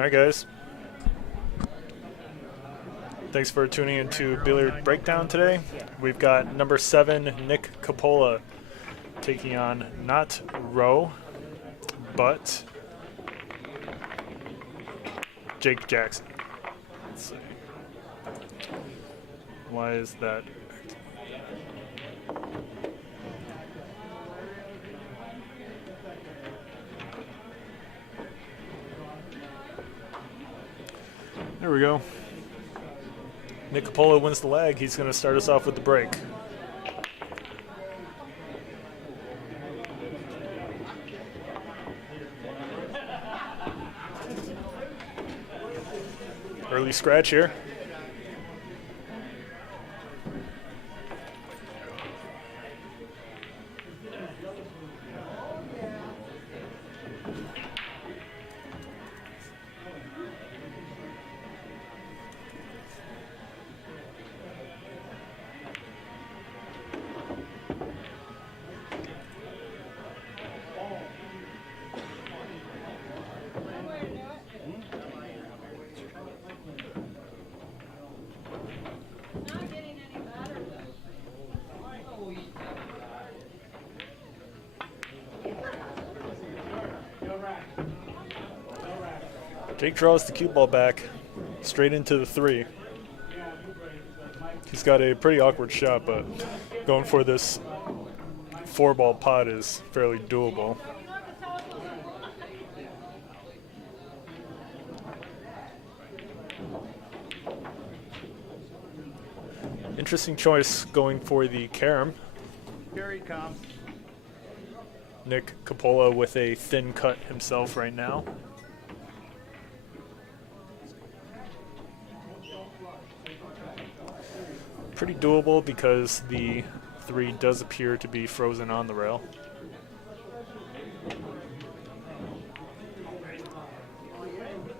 All right, guys. Thanks for tuning into Billiard Breakdown today. We've got number 7, Nick Coppola, taking on not Rowe, but Jake Jackson. Let's see. Why is that? There we go. Nick Coppola wins the leg. He's going to start us off with the break. Early scratch here. Jake draws the cue ball back, straight into the 3. He's got a pretty awkward shot, but going for this 4-ball pot is fairly doable. Interesting choice going for the carom. Here he comes. Nick Coppola with a thin cut himself right now. Pretty doable because the 3 does appear to be frozen on the rail.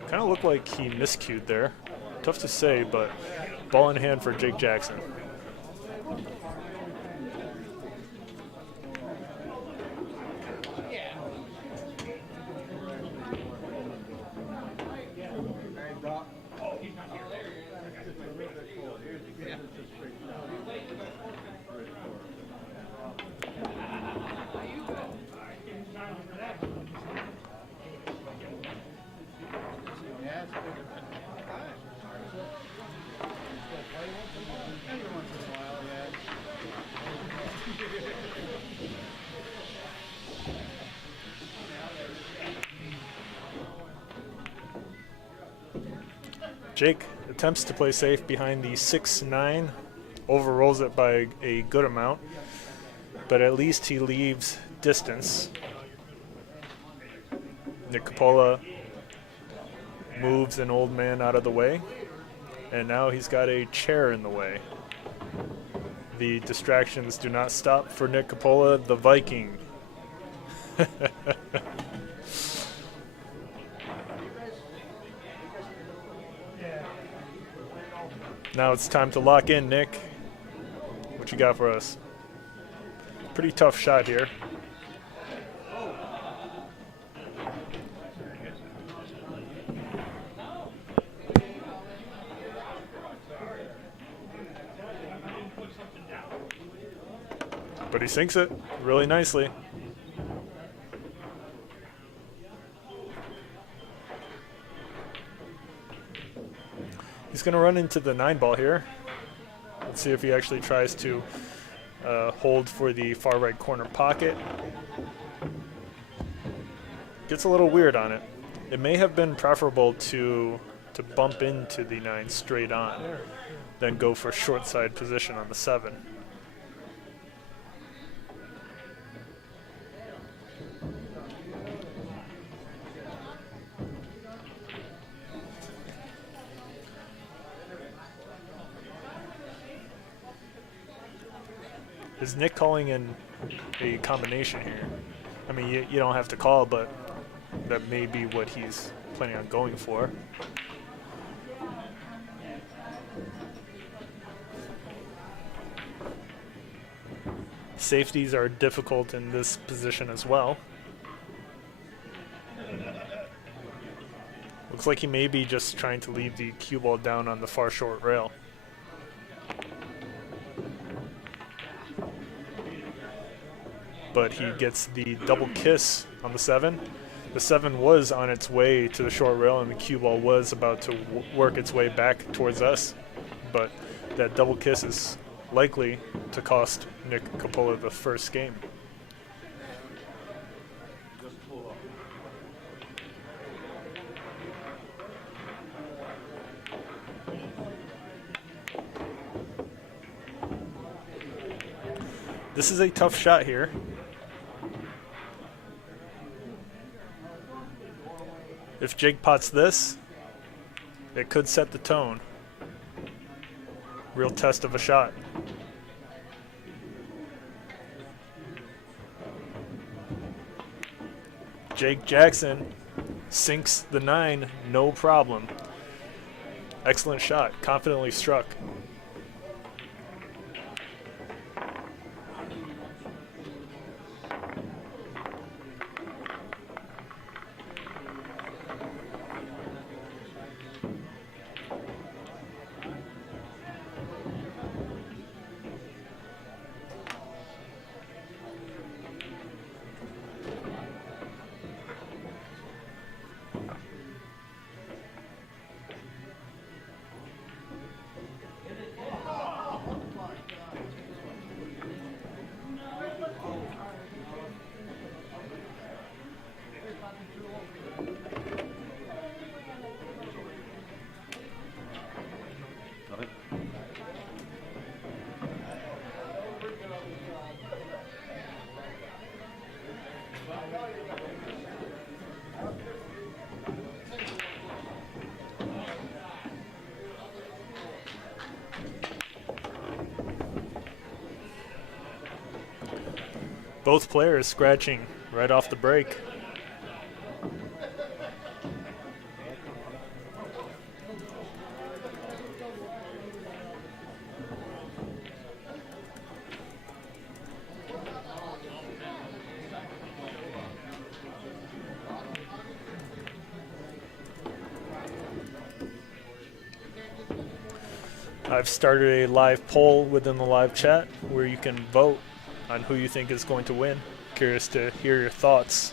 Kind of looked like he miscued there. Tough to say, but ball in hand for Jake Jackson. Jake attempts to play safe behind the 6-9, overrolls it by a good amount, but at least he leaves distance. Nick Coppola moves an old man out of the way, and now he's got a chair in the way. The distractions do not stop for Nick Coppola, the Viking. Now it's time to lock in, Nick. What you got for us? Pretty tough shot here. But he sinks it really nicely. He's going to run into the 9-ball here. Let's see if he actually tries to hold for the far right corner pocket. Gets a little weird on it. It may have been preferable to bump into the 9 straight on, then go for short side position on the 7. Is Nick calling in a combination here? I mean, you don't have to call, but that may be what he's planning on going for. Safeties are difficult in this position as well. Looks like he may be just trying to leave the cue ball down on the far short rail. But he gets the double kiss on the 7. The 7 was on its way to the short rail, and the cue ball was about to work its way back towards us. But that double kiss is likely to cost Nick Coppola the first game. This is a tough shot here. If Jake pots this, it could set the tone. Real test of a shot. Jake Jackson sinks the 9, no problem. Excellent shot, confidently struck. Both players scratching right off the break. I've started a live poll within the live chat where you can vote on who you think is going to win. Curious to hear your thoughts.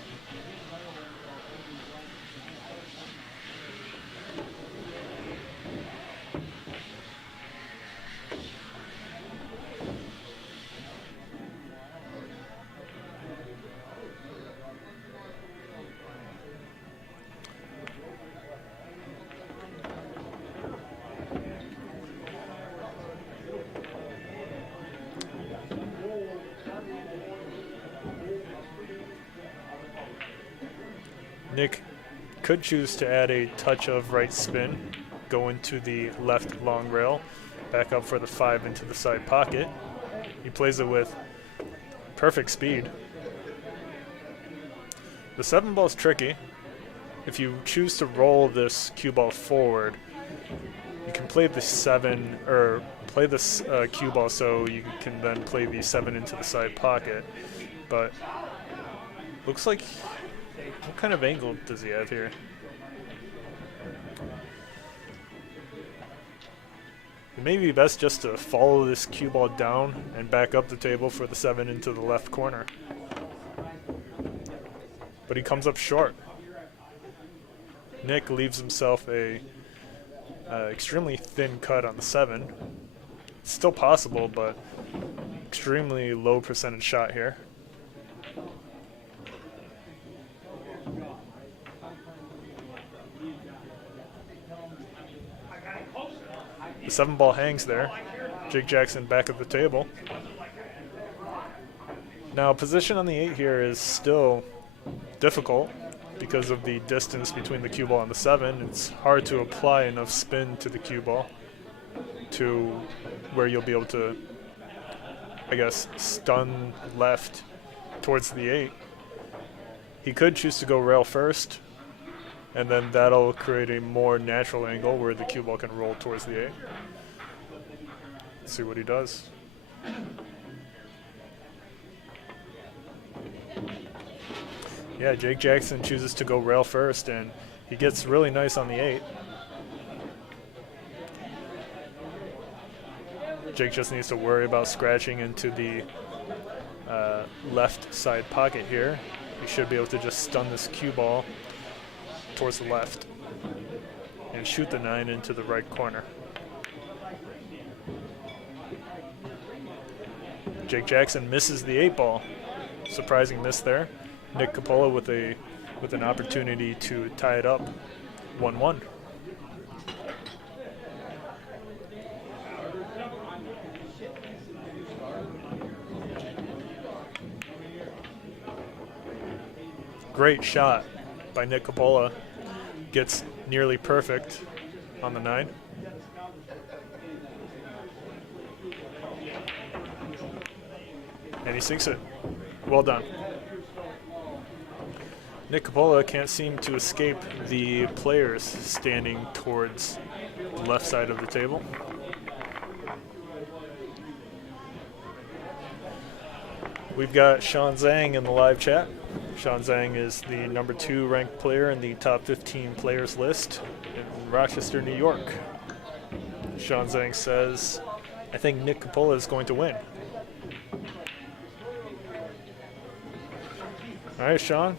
Nick could choose to add a touch of right spin, go into the left long rail, back up for the 5 into the side pocket. He plays it with perfect speed. The 7 ball is tricky. If you choose to roll this cue ball forward, you can play the 7 or play this cue ball so you can then play the 7 into the side pocket. But looks like, what kind of angle does he have here? It may be best just to follow this cue ball down and back up the table for the 7 into the left corner. But he comes up short. Nick leaves himself a extremely thin cut on the 7. It's still possible, but extremely low percentage shot here. The 7 ball hangs there. Jake Jackson back at the table. Now, position on the 8 here is still difficult because of the distance between the cue ball and the 7. It's hard to apply enough spin to the cue ball to where you'll be able to, I guess, stun left towards the 8. He could choose to go rail first, and then that'll create a more natural angle where the cue ball can roll towards the 8. Let's see what he does. Yeah, Jake Jackson chooses to go rail first, and He gets really nice on the 8. Jake just needs to worry about scratching into the left side pocket here. He should be able to just stun this cue ball towards the left and shoot the 9 into the right corner. Jake Jackson misses the 8 ball. Surprising miss there. Nick Coppola with an opportunity to tie it up 1-1. Great shot by Nick Coppola. Gets nearly perfect on the 9. And he sinks it. Well done. Nick Coppola can't seem to escape the players standing towards the left side of the table. We've got Sean Zhang in the live chat. Sean Zhang is the number 2 ranked player in the top 15 players list in Rochester, New York. Sean Zhang says, I think Nick Coppola is going to win. All right, Sean.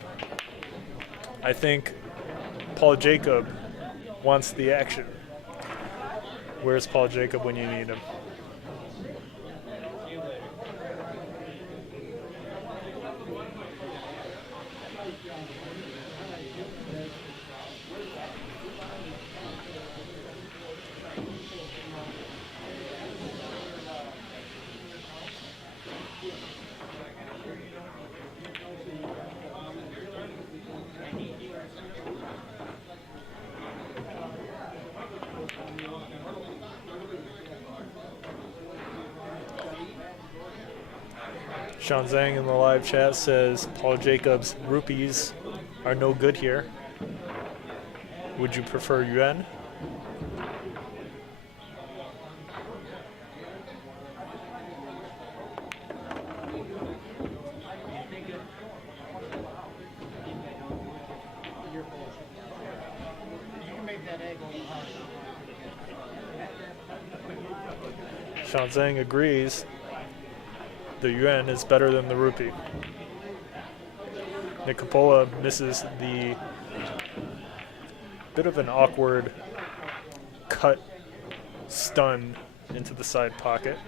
I think Paul Jacob wants the action. Where's Paul Jacob when you need him? Sean Zhang in the live chat says Paul Jacob's rupees are no good here. Would you prefer yuan? Sean Zhang agrees. The yuan is better than the rupee. Nick Coppola misses the bit of an awkward cut stun into the side pocket.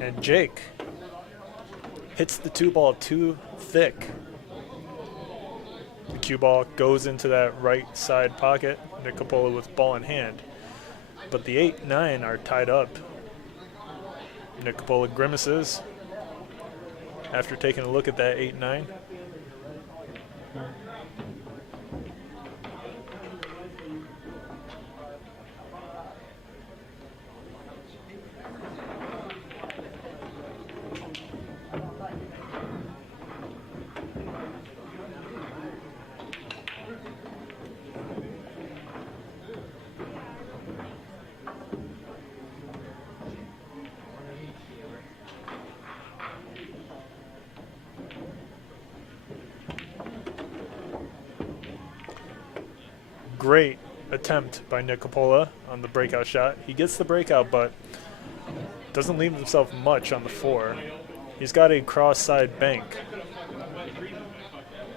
And Jake hits the 2 ball too thick. The cue ball goes into that right side pocket. Nick Coppola with ball in hand. But the 8-9 are tied up. Nick Coppola grimaces after taking a look at that 8-9. Great attempt by Nick Coppola on the breakout shot. He gets the breakout, but doesn't leave himself much on the 4. He's got a cross-side bank.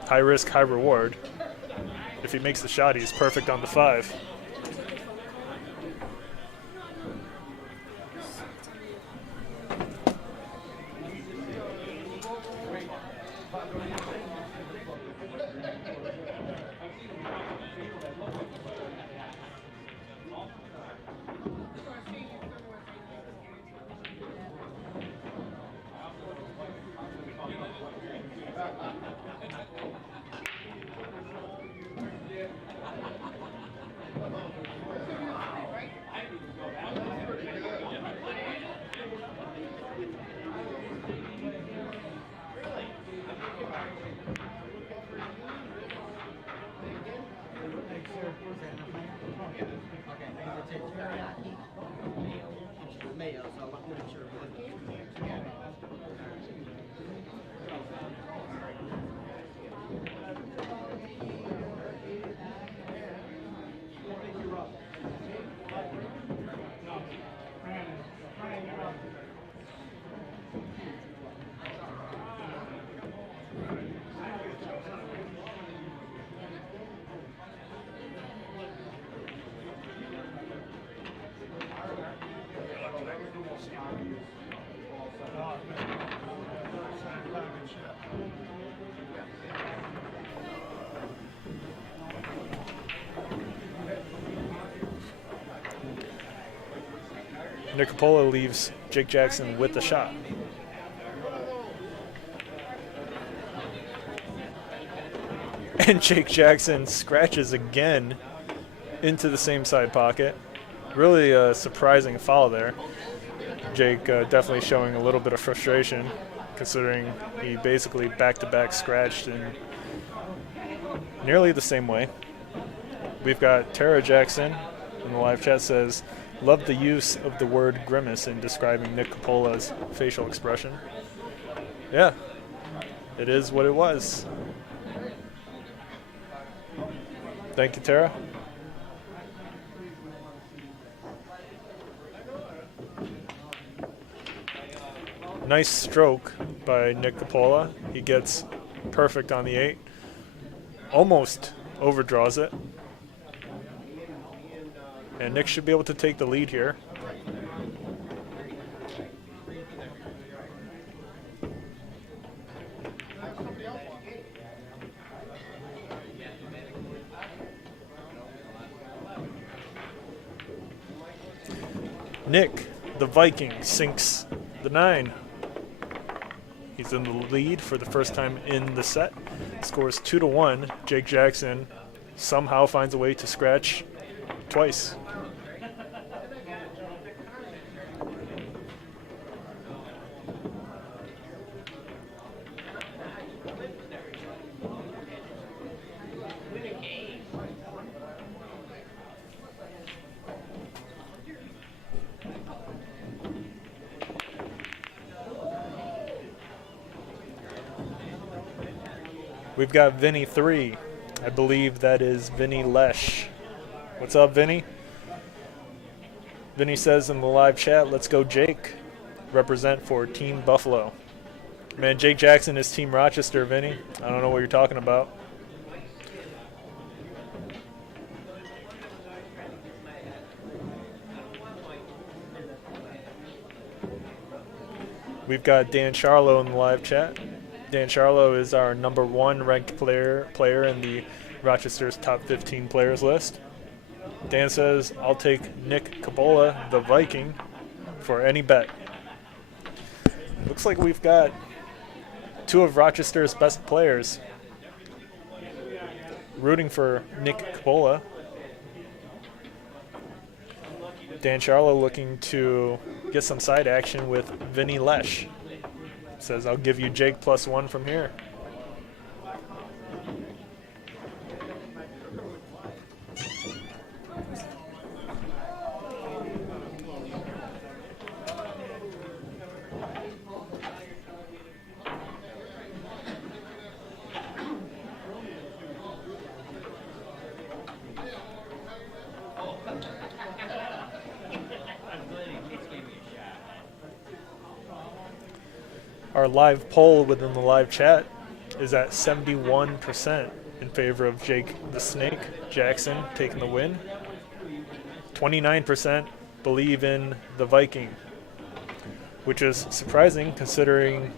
High risk, high reward. If he makes the shot, he's perfect on the 5. Nick Coppola leaves Jake Jackson with the shot. And Jake Jackson scratches again into the same side pocket. Really a surprising foul there. Jake definitely showing a little bit of frustration, considering he basically back-to-back scratched in nearly the same way. We've got Tara Jackson in the live chat says, love the use of the word grimace in describing Nick Coppola's facial expression. Yeah, it is what it was. Thank you, Tara. Nice stroke by Nick Coppola. He gets perfect on the 8. Almost overdraws it. And Nick should be able to take the lead here. Nick, the Viking, sinks the 9. He's in the lead for the first time in the set. Scores 2-1. Jake Jackson somehow finds a way to scratch twice. We've got Vinny 3. I believe that is Vinny Lesh. What's up, Vinny? Vinny says in the live chat, let's go Jake. Represent for Team Buffalo. Man, Jake Jackson is Team Rochester, Vinny. I don't know what you're talking about. We've got Dan Charlo in the live chat. Dan Charlo is our #1 ranked player in the Rochester's top 15 players list. Dan says, I'll take Nick Coppola, the Viking, for any bet. Looks like we've got 2 of Rochester's best players rooting for Nick Coppola. Dan Charlo looking to get some side action with Vinny Lesh. Says, I'll give you Jake +1 from here. Our live poll within the live chat is at 71% in favor of Jake the Snake Jackson taking the win. 29% believe in the Viking, which is surprising considering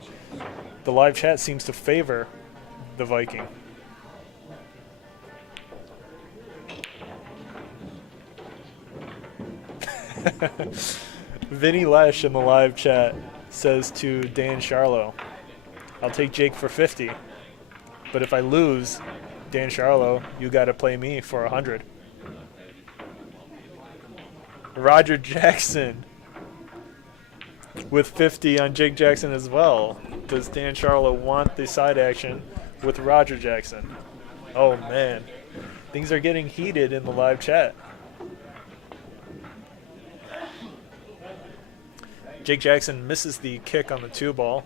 the live chat seems to favor the Viking. Vinny Lesh in the live chat says to Dan Charlo, I'll take Jake for 50, but if I lose, Dan Charlo, you got to play me for 100. Roger Jackson with 50 on Jake Jackson as well. Does Dan Charlo want the side action with Roger Jackson? Oh man, things are getting heated in the live chat. Jake Jackson misses the kick on the 2-ball.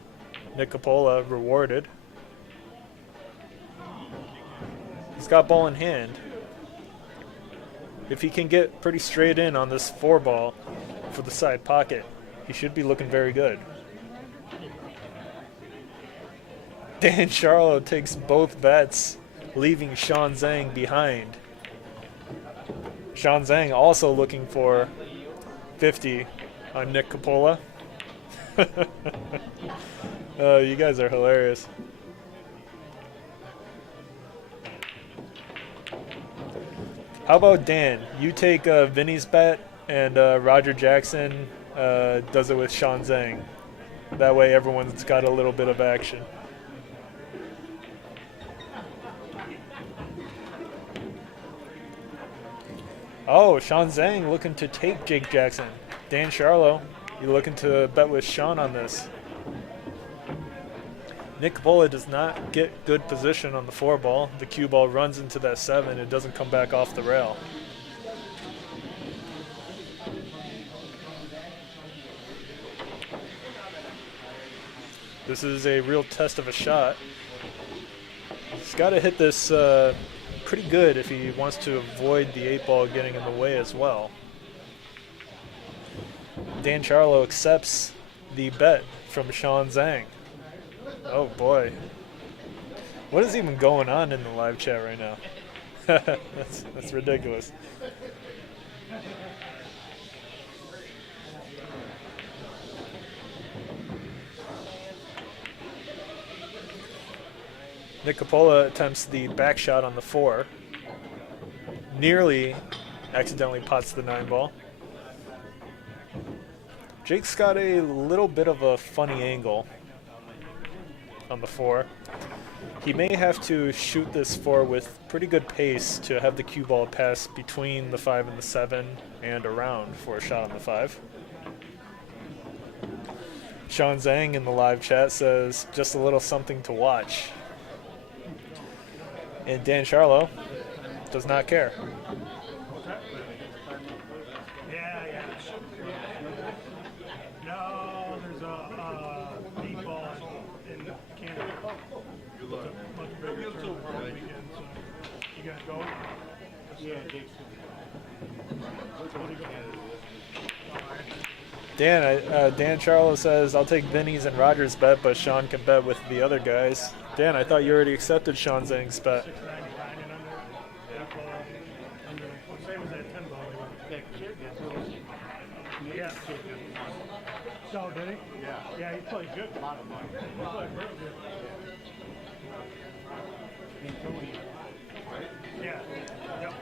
Nick Coppola rewarded. He's got ball in hand. If he can get pretty straight in on this 4-ball for the side pocket, he should be looking very good. Dan Charlo takes both bets, leaving Sean Zhang behind. Sean Zhang also looking for 50 on Nick Coppola. You guys are hilarious. How about Dan? You take Vinny's bet and Roger Jackson does it with Sean Zhang. That way everyone's got a little bit of action. Oh, Sean Zhang looking to take Jake Jackson. Dan Charlo, you looking to bet with Sean on this. Nick Coppola does not get good position on the 4 ball. The cue ball runs into that 7. It doesn't come back off the rail. This is a real test of a shot. He's got to hit this pretty good if he wants to avoid the 8 ball getting in the way as well. Dan Charlo accepts the bet from Sean Zhang. Oh boy. What is even going on in the live chat right now? That's ridiculous. Nick Coppola attempts the back shot on the 4. Nearly accidentally pots the 9 ball. Jake's got a little bit of a funny angle on the 4. He may have to shoot this 4 with pretty good pace to have the cue ball pass between the 5 and the 7 and around for a shot on the 5. Sean Zhang in the live chat says, just a little something to watch. And Dan Charlo does not care. Yeah. No, there's a meatball in Canada. It's a much bigger tournament for the weekend, so you gotta go. Yeah, Jake's Dan Charlo says, I'll take Vinny's and Roger's bet, but Sean can bet with the other guys. Dan, I thought you already accepted Sean Zhang's bet. 6.99 and under. Same as that 10 ball. Yeah. So did he? Yeah, he played good. A lot of money. He played real good. Yeah. Yep.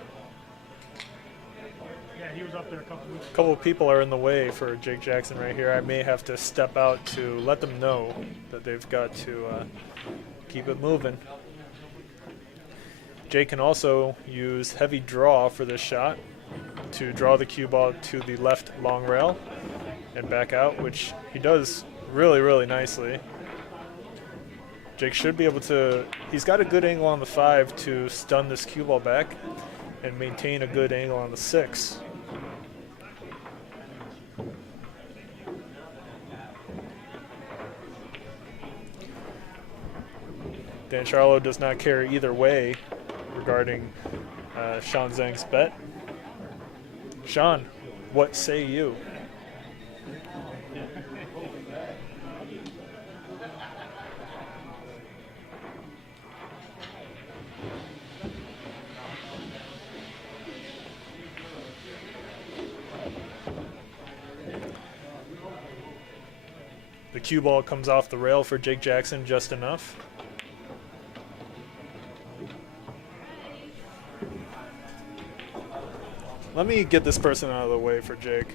Yeah, he was up there a couple weeks ago. A couple of people are in the way for Jake Jackson right here. I may have to step out to let them know that they've got to keep it moving. Jake can also use heavy draw for this shot to draw the cue ball to the left long rail and back out, which he does really, really nicely. Jake should be able to, he's got a good angle on the 5 to stun this cue ball back and maintain a good angle on the 6. Dan Charlo does not care either way regarding Sean Zhang's bet. Sean, what say you? The cue ball comes off the rail for Jake Jackson just enough. Let me get this person out of the way for Jake.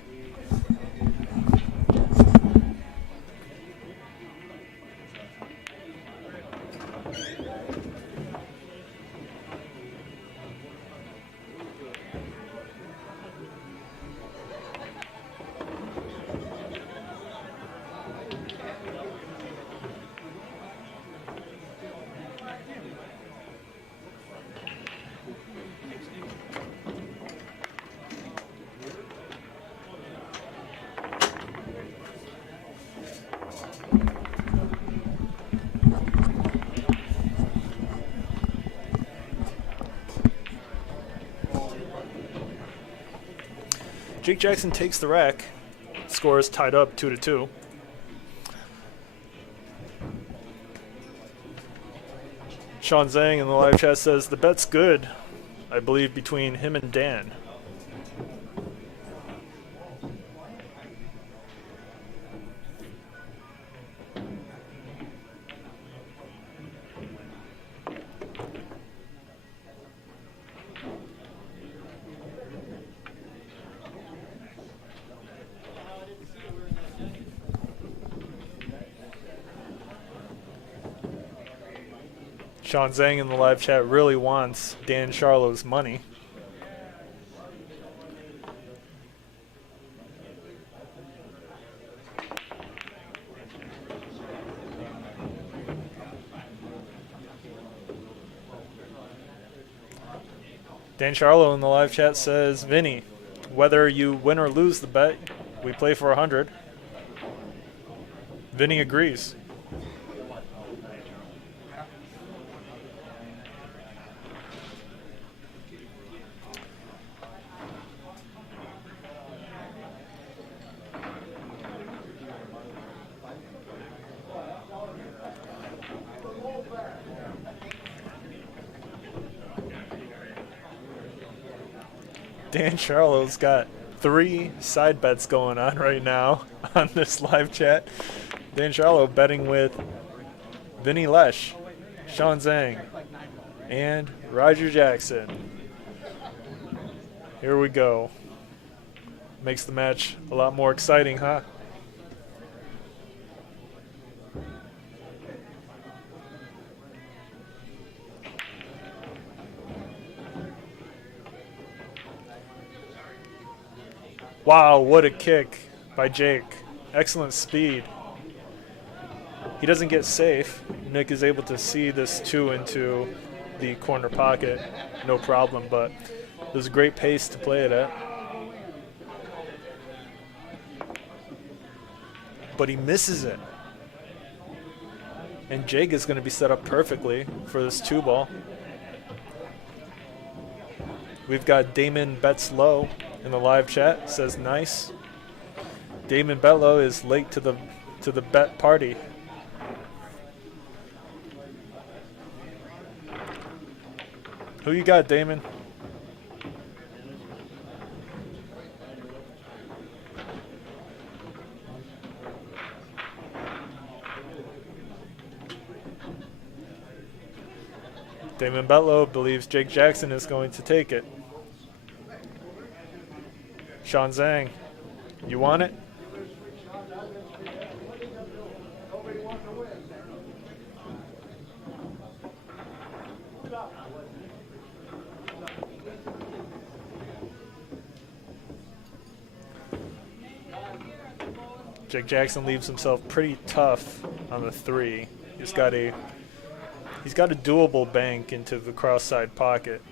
Jake Jackson takes the rack. Score is tied up 2-2. Sean Zhang in the live chat says, the bet's good, I believe, between him and Dan. Sean Zhang in the live chat really wants Dan Charlo's money. Dan Charlo in the live chat says, Vinny, whether you win or lose the bet, we play for 100. Vinny agrees. Dan Charlo's got 3 side bets going on right now on this live chat. Dan Charlo betting with Vinny Lesh, Sean Zhang, and Roger Jackson. Here we go. Makes the match a lot more exciting, huh? Wow, what a kick by Jake. Excellent speed. He doesn't get safe. Nick is able to see this 2 into the corner pocket, no problem, but there's a great pace to play it at. But he misses it. And Jake is going to be set up perfectly for this 2 ball. We've got Damon Bets Low in the live chat, says nice. Damon Betlow is late to the bet party. Who you got, Damon? Damon Betlow believes Jake Jackson is going to take it. Sean Zhang, you want it? Jake Jackson leaves himself pretty tough on the 3. He's got a doable bank into the cross side pocket,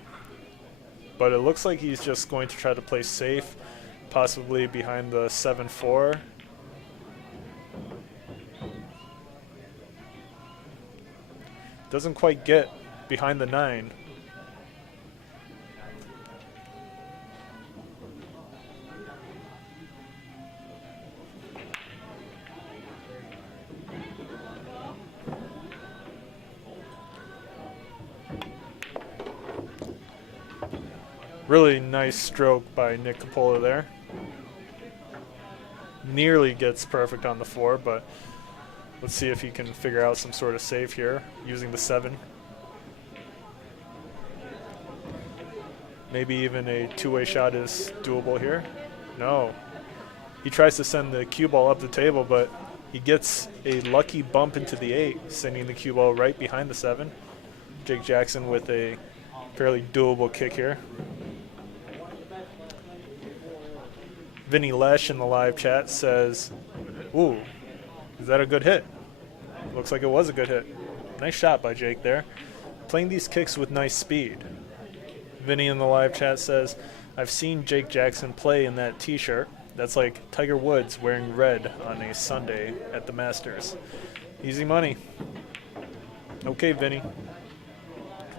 but it looks like he's just going to try to play safe, possibly behind the 7-4. Doesn't quite get behind the 9. Really nice stroke by Nick Coppola there. Nearly gets perfect on the 4, but let's see if he can figure out some sort of save here using the 7. Maybe even a 2-way shot is doable here. No. He tries to send the cue ball up the table, but he gets a lucky bump into the 8, sending the cue ball right behind the 7. Jake Jackson with a fairly doable kick here. Vinny Lesh in the live chat says, ooh, is that a good hit? Looks like it was a good hit. Nice shot by Jake there. Playing these kicks with nice speed. Vinny in the live chat says, I've seen Jake Jackson play in that t-shirt. That's like Tiger Woods wearing red on a Sunday at the Masters. Easy money. Okay, Vinny.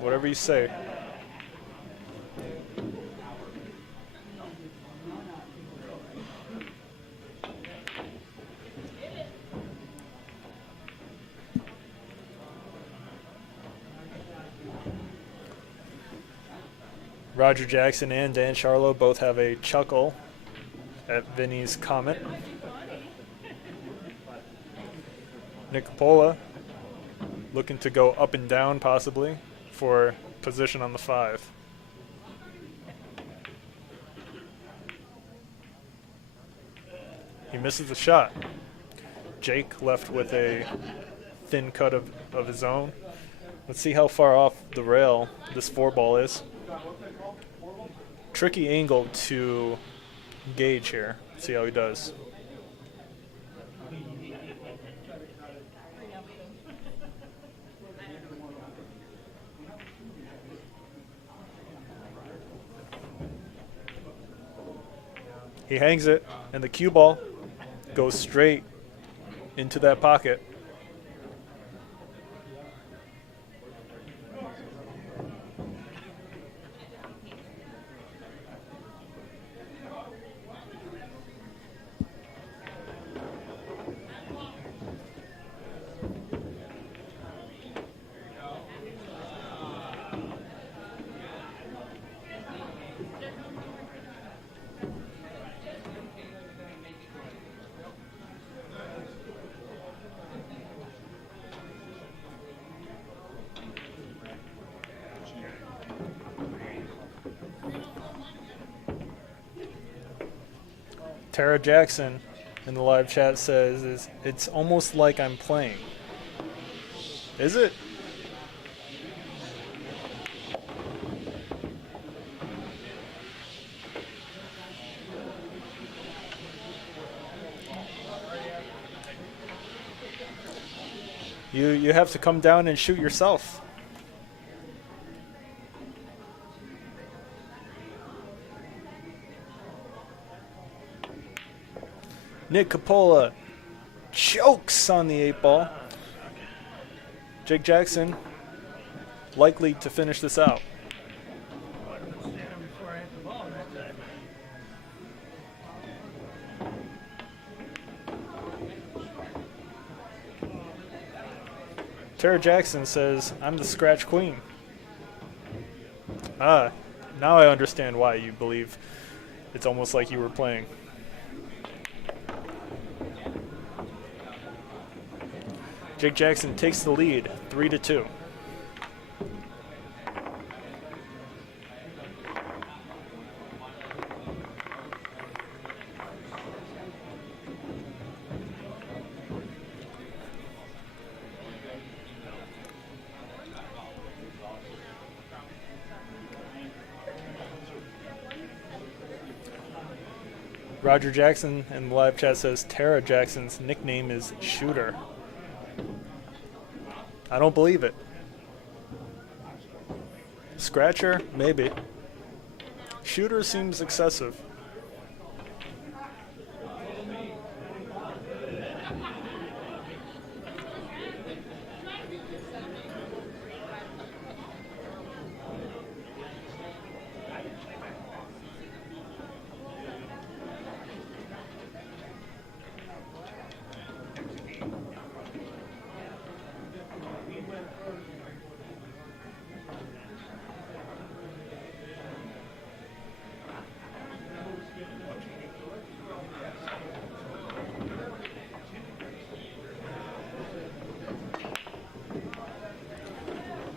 Whatever you say. Roger Jackson and Dan Charlo both have a chuckle at Vinny's comment. Nick Coppola looking to go up and down possibly for position on the 5. He misses the shot. Jake left with a thin cut of his own. Let's see how far off the rail this 4-ball is. Tricky angle to gauge here. See how he does. He hangs it, and the cue ball goes straight into that pocket. Tara Jackson in the live chat says, it's almost like I'm playing. Is it? You have to come down and shoot yourself. Nick Coppola chokes on the 8-ball. Jake Jackson likely to finish this out. Tara Jackson says, I'm the scratch queen. Ah, now I understand why you believe it's almost like you were playing. Jake Jackson takes the lead, 3-2. Roger Jackson in the live chat says Tara Jackson's nickname is Shooter. I don't believe it. Scratcher? Maybe. Shooter seems excessive.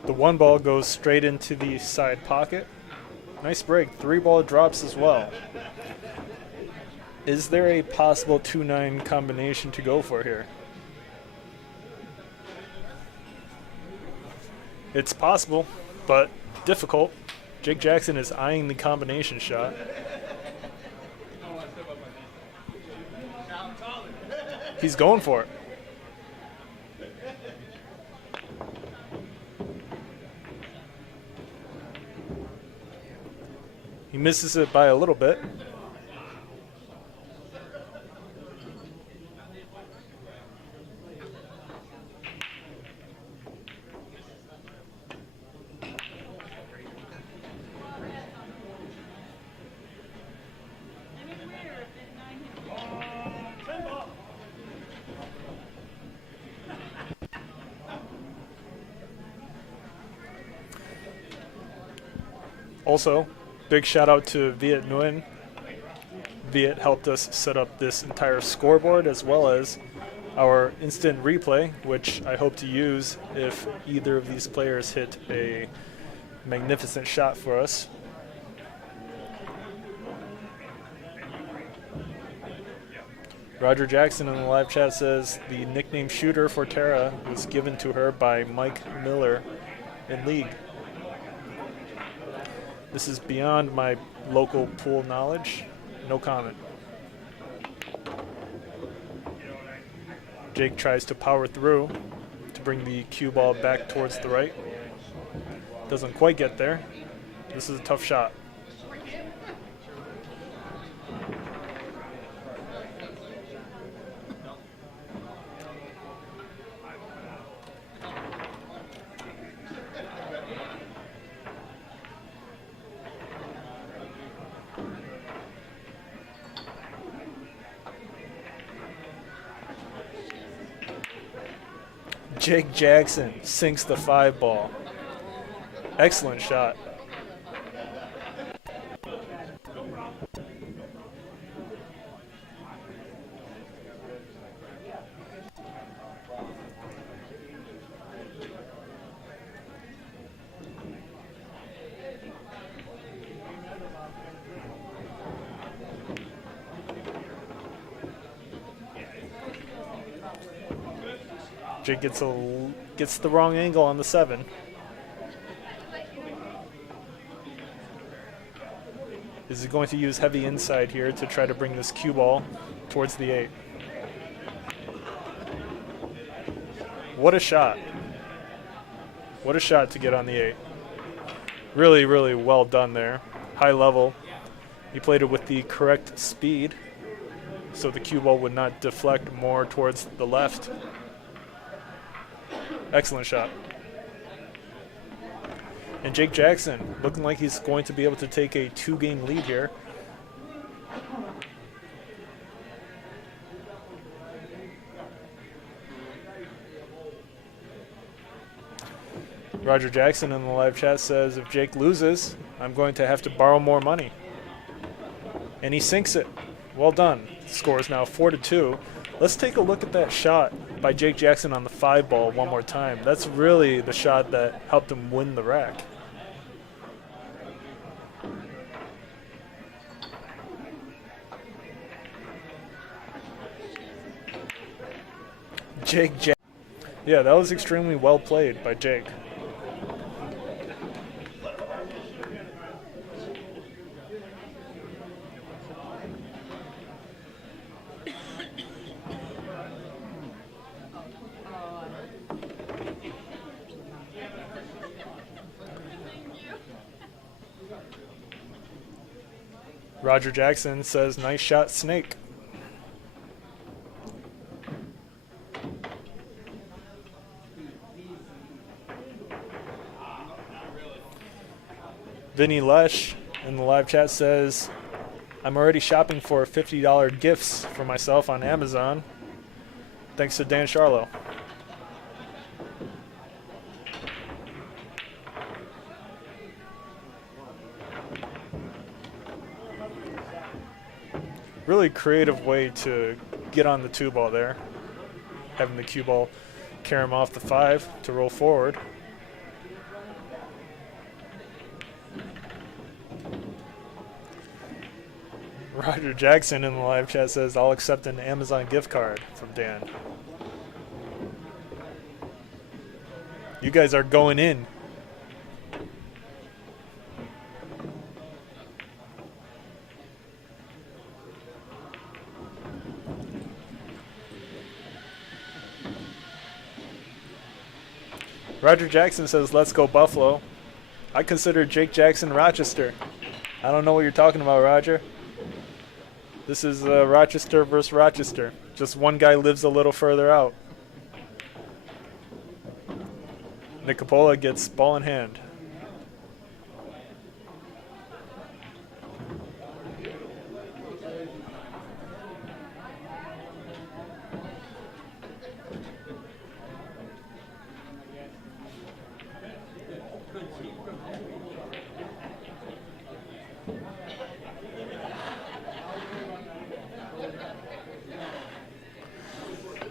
The 1-ball goes straight into the side pocket. Nice break. 3-ball drops as well. Is there a possible 2-9 combination to go for here? It's possible, but difficult. Jake Jackson is eyeing the combination shot. He's going for it. He misses it by a little bit. Also, big shout out to Manh Nguyen. Viet helped us set up this entire scoreboard as well as our instant replay, which I hope to use if either of these players hit a magnificent shot for us. Roger Jackson in the live chat says the nickname Shooter for Tara was given to her by Mike Miller in league. This is beyond my local pool knowledge. No comment. Jake tries to power through to bring the cue ball back towards the right. Doesn't quite get there. This is a tough shot. Jake Jackson sinks the 5 ball. Excellent shot. Jake gets the wrong angle on the 7. Is he going to use heavy inside here to try to bring this cue ball towards the 8? What a shot. What a shot to get on the 8. Really, really well done there. High level. He played it with the correct speed, so the cue ball would not deflect more towards the left. Excellent shot. And Jake Jackson looking like he's going to be able to take a 2-game lead here. Roger Jackson in the live chat says, if Jake loses, I'm going to have to borrow more money. And he sinks it. Well done. The score is now 4-2. Let's take a look at that shot by Jake Jackson on the 5 ball one more time. That's really the shot that helped him win the rack. Jake Jackson. Yeah, that was extremely well played by Jake. Roger Jackson says, nice shot, Snake. Vinny Lesh in the live chat says, I'm already shopping for $50 gifts for myself on Amazon. Thanks to Dan Charlo. Really creative way to get on the 2 ball there. Having the cue ball carry him off the 5 to roll forward. Roger Jackson in the live chat says, I'll accept an Amazon gift card from Dan. You guys are going in. Roger Jackson says, let's go Buffalo. I consider Jake Jackson Rochester. I don't know what you're talking about, Roger. This is Rochester versus Rochester. Just one guy lives a little further out. Nick Coppola gets ball in hand.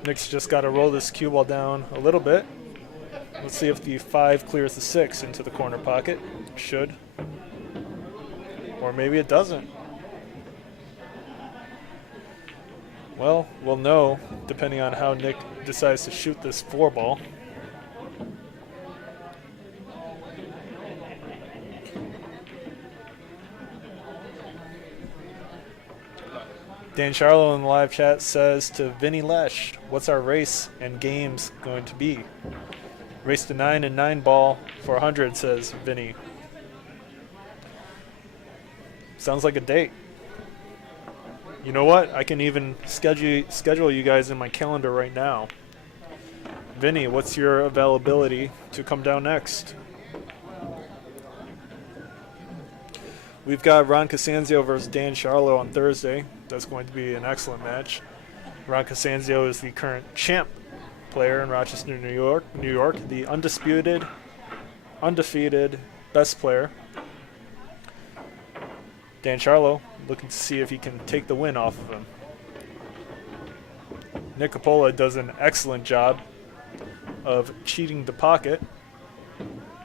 Nick's just got to roll this cue ball down a little bit. Let's see if the 5 clears the 6 into the corner pocket. Should. Or maybe it doesn't. Well, we'll know depending on how Nick decides to shoot this 4 ball. Dan Charlo in the live chat says to Vinny Lesh, what's our race and games going to be? Race to 9 and 9 ball for 100, says Vinny. Sounds like a date. You know what? I can even schedule you guys in my calendar right now. Vinny, what's your availability to come down next? We've got Ron Costanzo versus Dan Charlo on Thursday. That's going to be an excellent match. Ron Costanzo is the current champ player in Rochester, New York, the undefeated best player. Dan Charlo looking to see if he can take the win off of him. Nick Coppola does an excellent job of cheating the pocket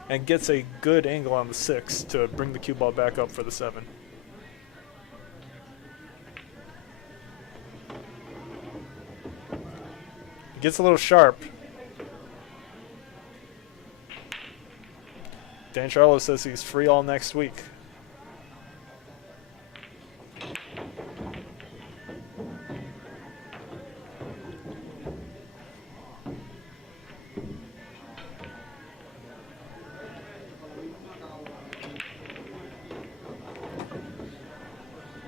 and gets a good angle on the 6 to bring the cue ball back up for the 7. Gets a little sharp. Dan Charlo says he's free all next week.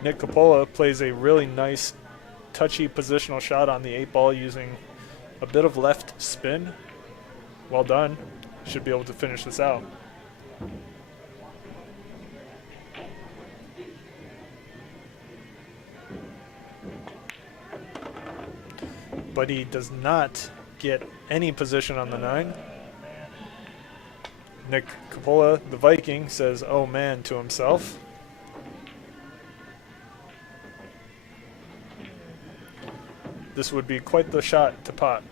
Nick Coppola plays a really nice, touchy positional shot on the 8 ball using a bit of left spin. Well done. Should be able to finish this out. But he does not get any position on the 9. Nick Coppola, the Viking, says, oh man, to himself. This would be quite the shot to pot.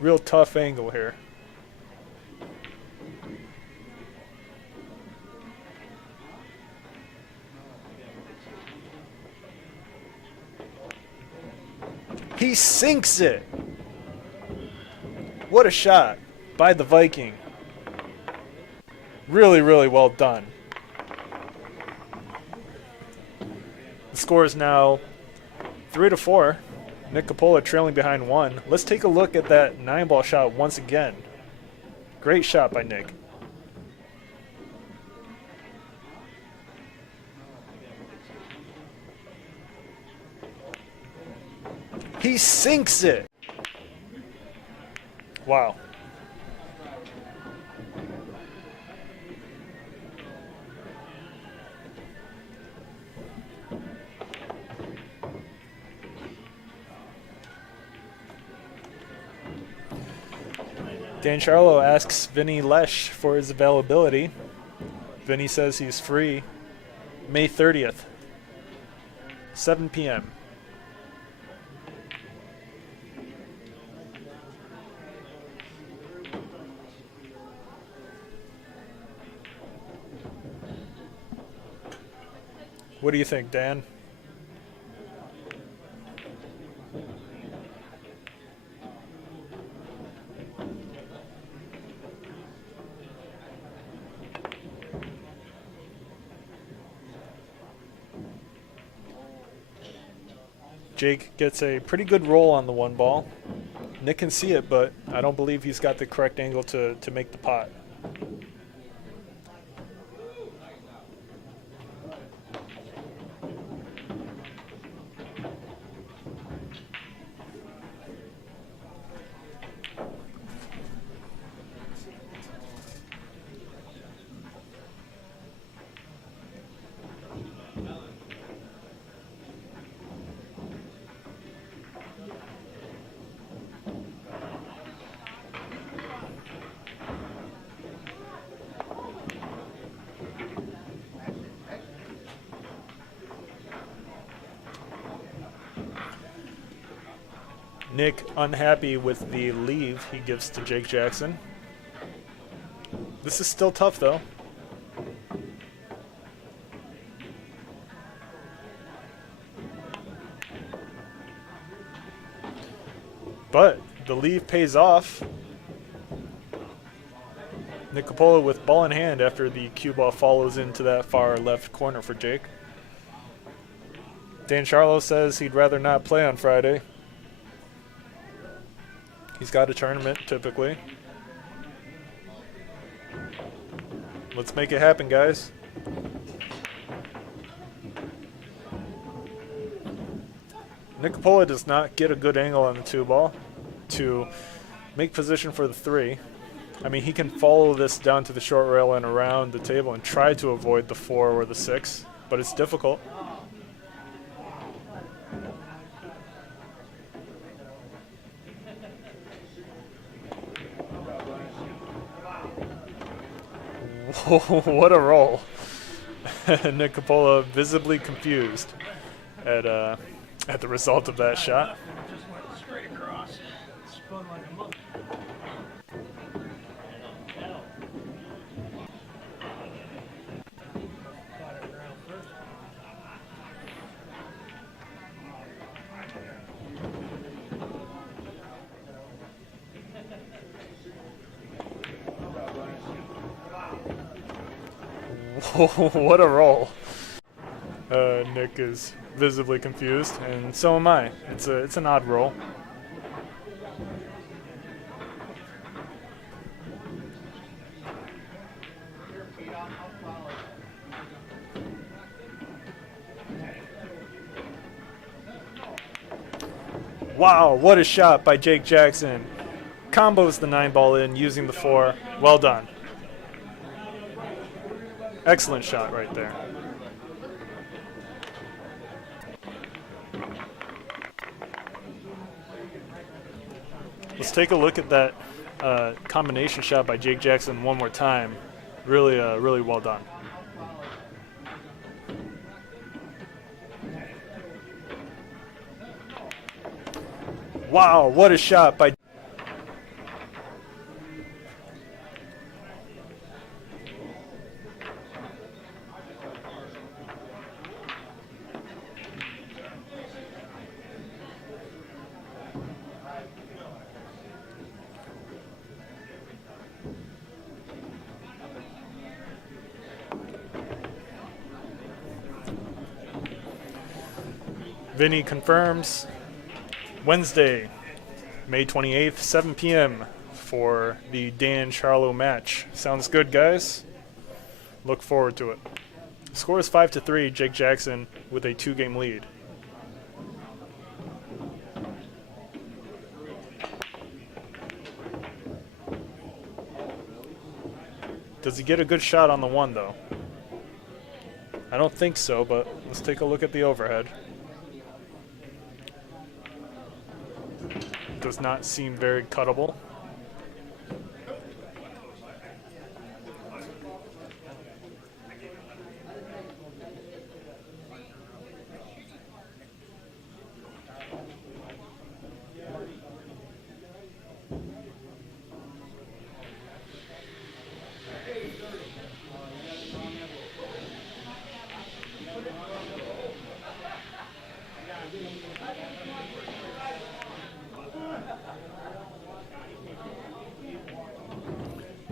Real tough angle here. He sinks it. What a shot by the Viking. Really, really well done. The score is now 3-4. Nick Coppola trailing behind 1. Let's take a look at that 9 ball shot once again. Great shot by Nick. He sinks it. Wow. Dan Charlo asks Vinny Lesh for his availability. Vinny says he's free May 30th, 7 p.m. What do you think, Dan? Jake gets a pretty good roll on the 1 ball. Nick can see it, but I don't believe he's got the correct angle to make the pot. Nick unhappy with the leave he gives to Jake Jackson. This is still tough, though. But the leave pays off. Nick Coppola with ball in hand after the cue ball follows into that far left corner for Jake. Dan Charlo says he'd rather not play on Friday. He's got a tournament typically. Let's make it happen, guys. Nick Coppola does not get a good angle on the 2-ball to make position for the 3. I mean, he can follow this down to the short rail and around the table and try to avoid the 4 or the 6, but it's difficult. What a roll. Nick Coppola visibly confused at the result of that shot. Just went straight across. Spun like a monkey. What a roll. Nick is visibly confused, and so am I. It's an odd roll. Wow, what a shot by Jake Jackson. Combos the 9-ball in using the 4. Well done. Excellent shot right there. Let's take a look at that combination shot by Jake Jackson one more time. Really, really well done. Wow, what a shot by... Vinny confirms Wednesday, May 28th, 7 p.m. for the Dan Charlo match. Sounds good, guys. Look forward to it. Score is 5-3, Jake Jackson with a 2-game lead. Does he get a good shot on the 1, though? I don't think so, but let's take a look at the overhead. Does not seem very cuttable.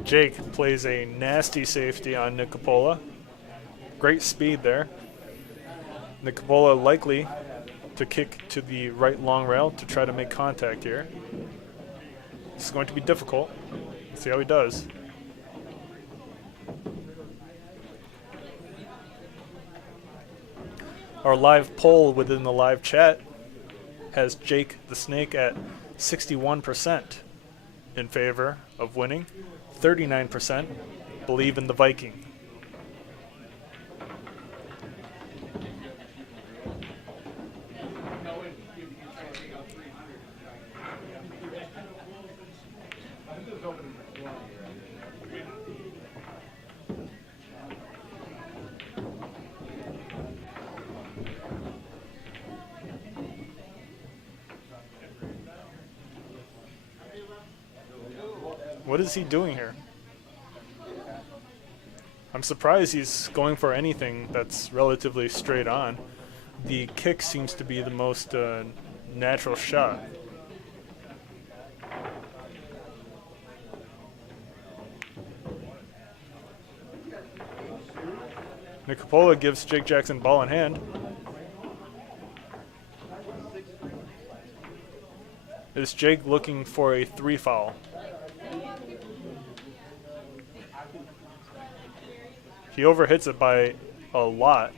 Jake plays a nasty safety on Nick Coppola. Great speed there. Nick Coppola likely to kick to the right long rail to try to make contact here. This is going to be difficult. Let's see how he does. Our live poll within the live chat has Jake the Snake at 61% in favor of winning. 39% believe in the Viking. What is he doing here? I'm surprised he's going for anything that's relatively straight on. The kick seems to be the most natural shot. Nick Coppola gives Jake Jackson ball in hand. Is Jake looking for a 3 foul? He overhits it by a lot.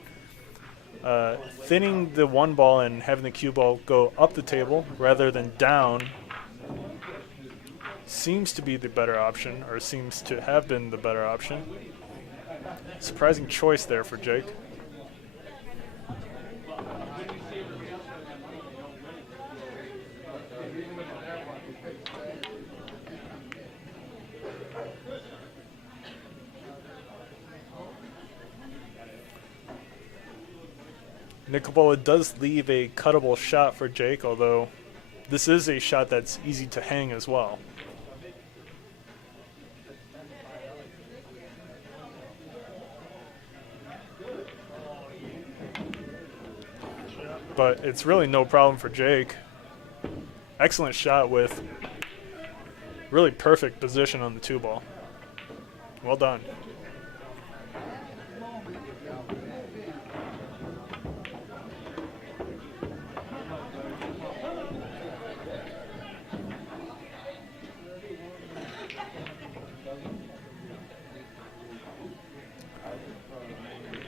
Thinning the 1 ball and having the cue ball go up the table rather than down seems to be the better option, or seems to have been the better option. Surprising choice there for Jake. Nick Coppola does leave a cuttable shot for Jake, although this is a shot that's easy to hang as well. But it's really no problem for Jake. Excellent shot with really perfect position on the 2 ball. Well done.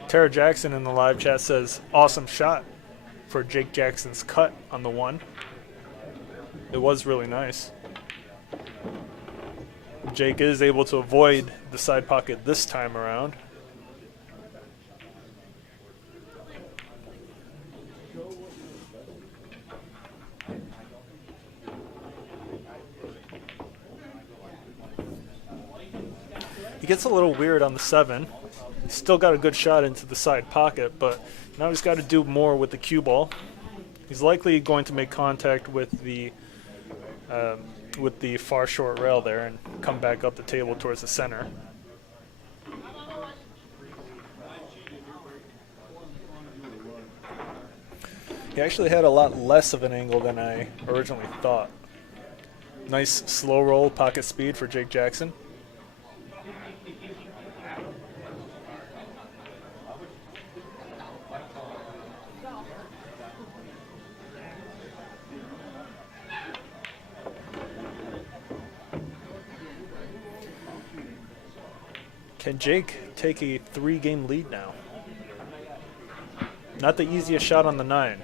Tara Jackson in the live chat says, awesome shot for Jake Jackson's cut on the 1. It was really nice. Jake is able to avoid the side pocket this time around. He gets a little weird on the 7. Still got a good shot into the side pocket, but now he's got to do more with the cue ball. He's likely going to make contact with the far short rail there and come back up the table towards the center. He actually had a lot less of an angle than I originally thought. Nice slow roll pocket speed for Jake Jackson. Can Jake take a 3-game lead now? Not the easiest shot on the 9.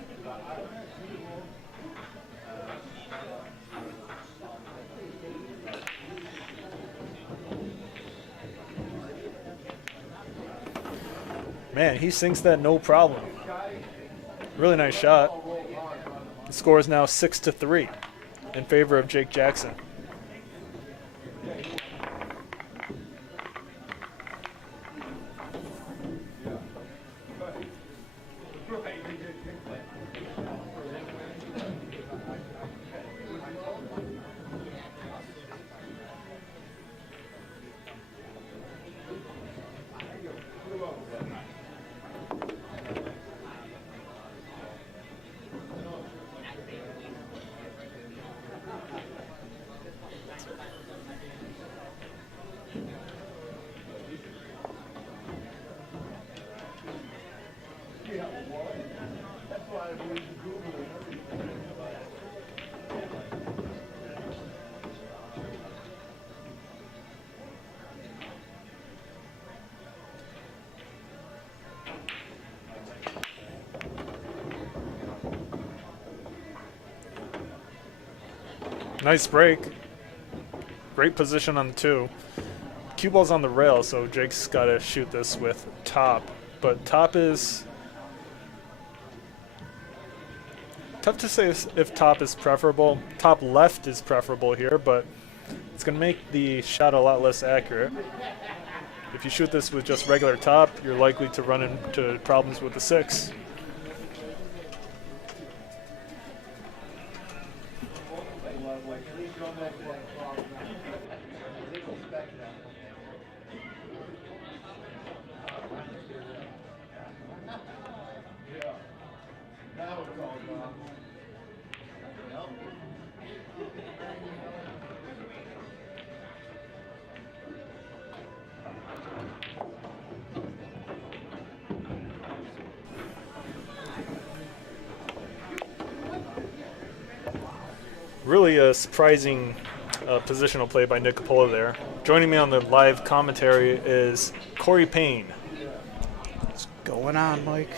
Man, he sinks that no problem. Really nice shot. The score is now 6-3 in favor of Jake Jackson. Nice break. Great position on the 2. Cue ball's on the rail, so Jake's got to shoot this with top. But top is tough to say if top is preferable. Top left is preferable here, but it's going to make the shot a lot less accurate. If you shoot this with just regular top, you're likely to run into problems with the 6. Really a surprising positional play by Nick Coppola there. Joining me on the live commentary is Cory Payne. What's going on, Mike?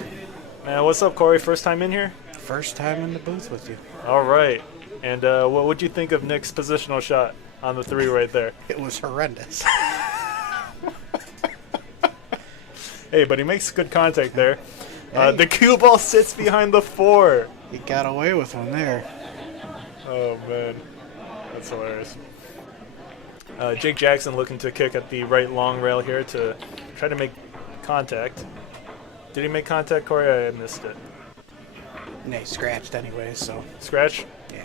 Man, what's up, Cory? First time in here? First time in the booth with you. All right. And what would you think of Nick's positional shot on the 3 right there? It was horrendous. Hey, but he makes good contact there. The cue ball sits behind the 4. He got away with one there. Oh, man. That's hilarious. Jake Jackson looking to kick at the right long rail here to try to make contact. Did he make contact, Cory? I missed it. And he scratched anyway, so. Scratch? Yeah.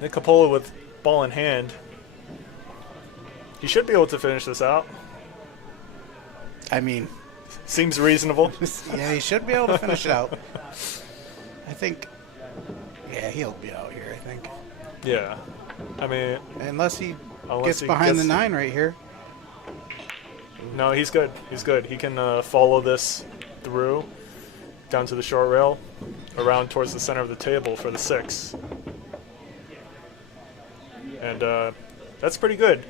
Nick Coppola with ball in hand. He should be able to finish this out. I mean, Seems reasonable. yeah, he should be able to finish it out. I think, yeah, he'll be out here, I think. Yeah. I mean, Unless he unless gets he behind gets- the 9 right here. No, he's good. He's good. He can follow this through down to the short rail, around towards the center of the table for the 6. And that's pretty good.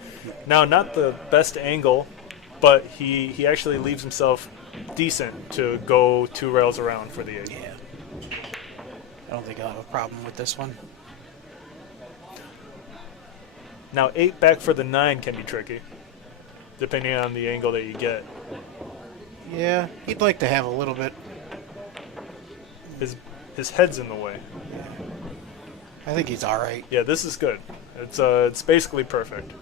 Now, not the best angle, but he actually leaves himself decent to go 2 rails around for the 8. Yeah. I don't think I'll have a problem with this one. Now, 8 back for the 9 can be tricky, depending on the angle that you get. Yeah, he'd like to have a little bit. His head's in the way. I think he's all right. Yeah, this is good. It's basically perfect.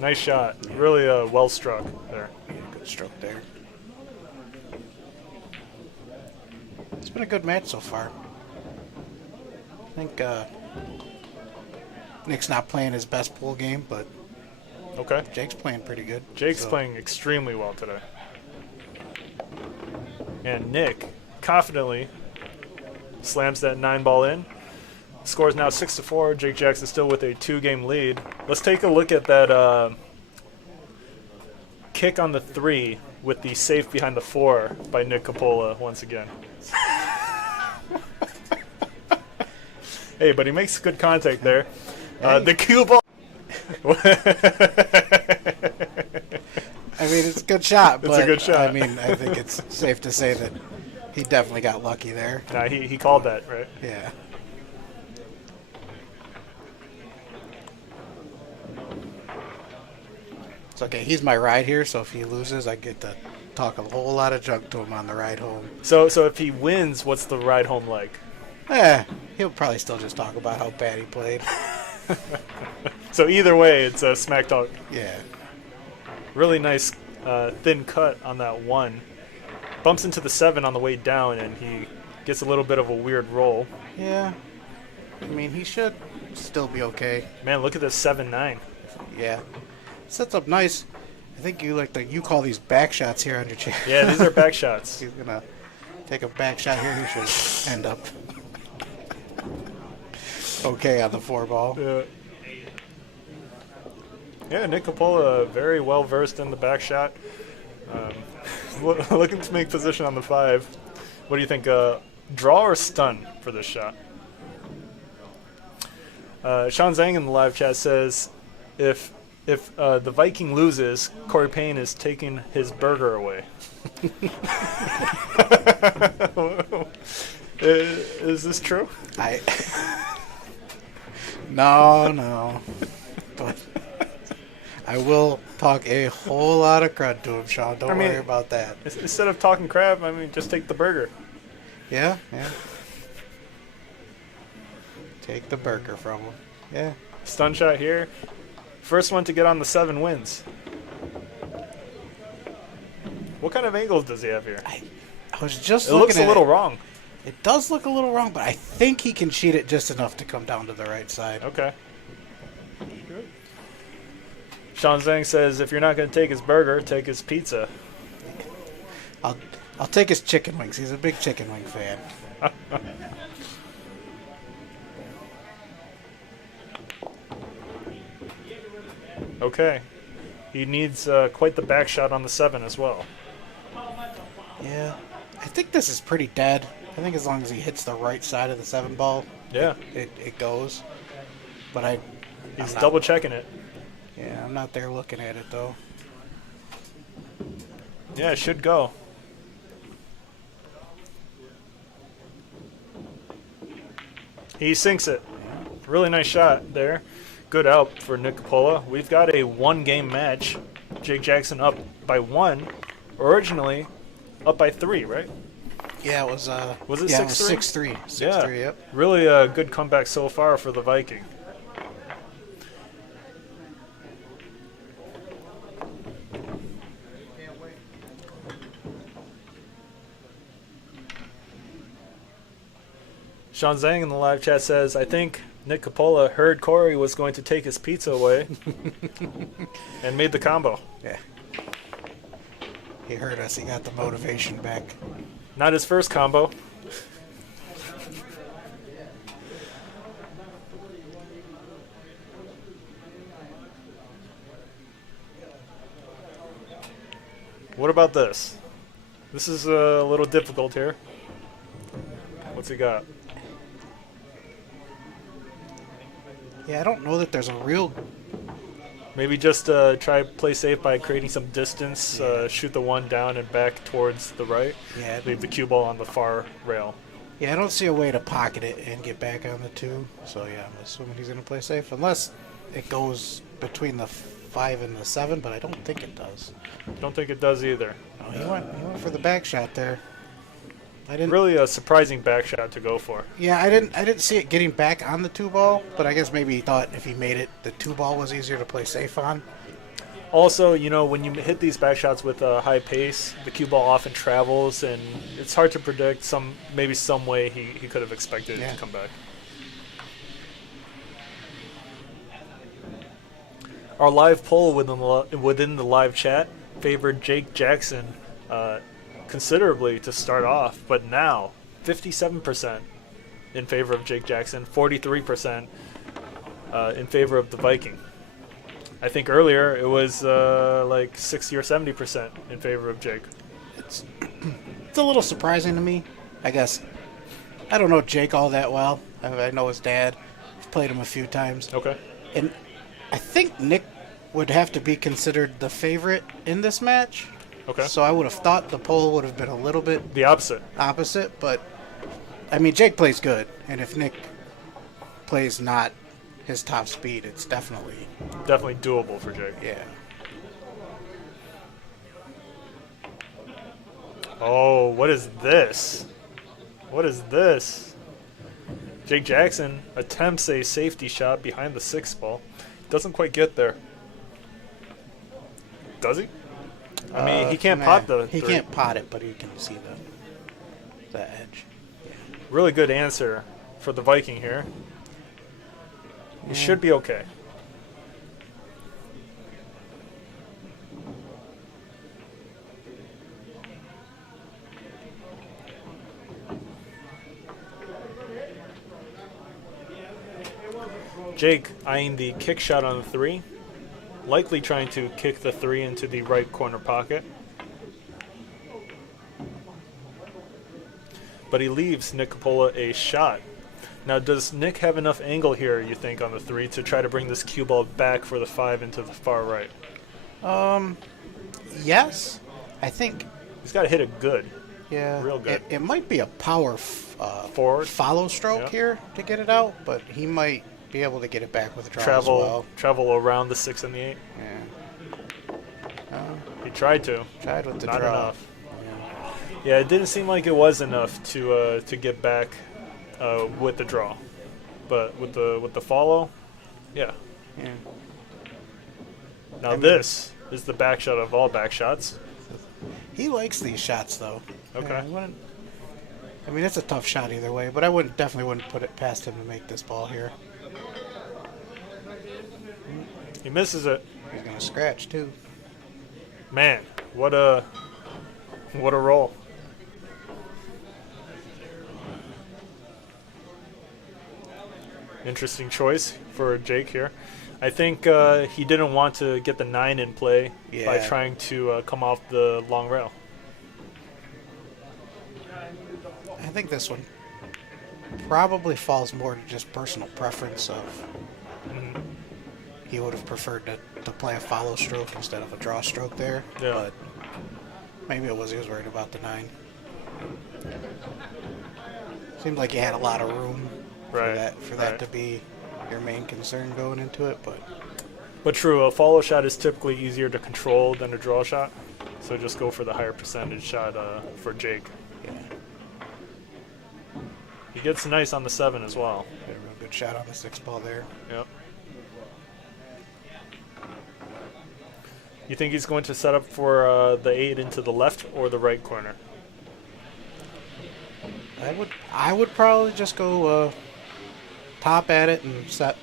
Nice shot. Really well struck there. Good stroke there. It's been a good match so far. I think Nick's not playing his best pool game, but Okay. Jake's playing pretty good. Jake's so. playing extremely well today. And Nick confidently slams that 9 ball in. Score is now 6-4. Jake Jackson still with a 2-game lead. Let's take a look at that kick on the 3 with the safe behind the 4 by Nick Coppola once again. Hey, but he makes good contact there. The cue ball. I mean, it's a good shot, It's but a good shot. I mean, I think it's safe to say that he definitely got lucky there. Nah, he called that, right? Yeah. It's okay. He's my ride here, so if he loses, I get to talk a whole lot of junk to him on the ride home. So if he wins, what's the ride home like? He'll probably still just talk about how bad he played. So either way, it's a smack talk. Yeah. Really nice thin cut on that 1. Bumps into the 7 on the way down, and he gets a little bit of a weird roll. Yeah. I mean, he should still be okay. Man, look at this 7-9. Yeah. Sets up nice. I think you call these back shots here on your chair. Yeah, these are back shots. He's gonna take a back shot here. He should end up okay on the 4 ball. Yeah, Nick Coppola, very well versed in the back shot. Looking to make position on the 5. What do you think? Draw or stun for this shot? Sean Zhang in the live chat says, if the Viking loses, Cory Payne is taking his burger away. Is this true? No. But I will talk a whole lot of crud to him, Sean. Don't worry about that. Instead of talking crap, just take the burger. Yeah. Take the burger from him. Yeah. Stun shot here. First one to get on the 7 wins. What kind of angles does he have here? I was just It looking looks at a little wrong. It does look a little wrong, but I think he can cheat it just enough to come down to the right side. Okay. Sean Zhang says, if you're not going to take his burger, take his pizza. I'll take his chicken wings. He's a big chicken wing fan. Okay. He needs quite the back shot on the 7 as well. Yeah. I think this is pretty dead. I think as long as he hits the right side of the 7 ball, Yeah. it goes. But He's I'm double checking it. Yeah, I'm not there looking at it, though. Yeah, it should go. He sinks it. Really nice shot there. Good out for Nick Coppola. We've got a 1-game match. Jake Jackson up by 1. Originally up by 3, right? Yeah, it was. Was it yeah, 6-3? It was 6-3. 6-3, Yeah. yep. Really a good comeback so far for the Viking. Sean Zhang in the live chat says, I think Nick Coppola heard Cory was going to take his pizza away and made the combo. Yeah. He heard us. He got the motivation back. Not his first combo. What about this? This is a little difficult here. What's he got? Yeah, I don't know that there's a real. Maybe just try play safe by creating some distance, shoot the 1 down and back towards the right. Yeah. Leave the cue ball on the far rail. Yeah, I don't see a way to pocket it and get back on the 2. So yeah, I'm assuming he's gonna play safe, unless it goes between the 5 and the 7. But I don't think it does. Don't think it does either. Oh, he went for the back shot there. I didn't. Really a surprising back shot to go for. Yeah, I didn't see it getting back on the 2 ball, but I guess maybe he thought if he made it, the 2 ball was easier to play safe on. Also, you know, when you hit these back shots with a high pace, the cue ball often travels, and it's hard to predict. Maybe some way he could have expected it to come back. Our live poll within the live chat favored Jake Jackson considerably to start off, but now 57% in favor of Jake Jackson, 43% in favor of the Viking. I think earlier it was like 60 or 70% in favor of Jake. It's a little surprising to me. I guess I don't know Jake all that well. I know his dad. I've played him a few times. Okay. And I think Nick would have to be considered the favorite in this match. Okay. So I would have thought the poll would have been a little bit The opposite. but I mean Jake plays good, and if Nick plays not his top speed, it's definitely doable for Jake. yeah. Oh, what is this? What is this? Jake Jackson attempts a safety shot behind the 6 ball. Doesn't quite get there. Does he? I mean, he can't pot the He 3. can't pot it, but he can see the edge. Really good answer for the Viking here. He should be okay. Jake eyeing the kick shot on the 3. Likely trying to kick the 3 into the right corner pocket. But he leaves Nick Coppola a shot. Now, does Nick have enough angle here, you think, on the 3 to try to bring this cue ball back for the 5 into the far right? Yes. I think He's got to hit it good. yeah. Real good. It might be a power Forward. follow stroke Yep. here to get it out, but he might be able to get it back with a draw as well. Travel around the 6 and the 8. Yeah. He tried to. Tried with the Not draw. enough. Yeah, it didn't seem like it was enough to get back with the draw, but with the follow, yeah. Yeah. Now this is the back shot of all back shots. He likes these shots though. Okay. Yeah, I mean, it's a tough shot either way, but I definitely wouldn't put it past him to make this ball here. He misses it. He's gonna scratch too. Man, what a roll. Interesting choice for Jake here. I think he didn't want to get the 9 in play by trying to come off the long rail. I think this one probably falls more to just personal preference of he would have preferred to play a follow stroke instead of a draw stroke there. Yeah. But maybe he was worried about the 9. Seemed like he had a lot of room for that to be your main concern going into it, but true, a follow shot is typically easier to control than a draw shot, so just go for the higher percentage shot for Jake. Yeah. He gets nice on the 7 as well. Got a real good shot on the 6 ball there. Yep. You think he's going to set up for the 8 into the left or the right corner? I would probably just go top at it and set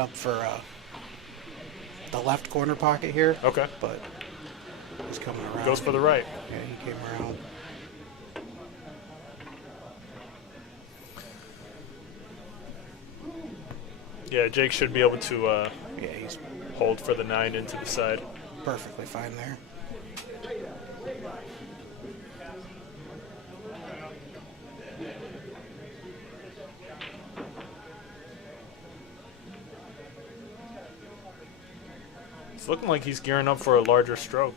up for the left corner pocket here. Okay. But he's coming around. Goes for the right. Yeah, he came around. Yeah, Jake should be able to He's hold for the 9 into the side. perfectly fine there. It's looking like he's gearing up for a larger stroke.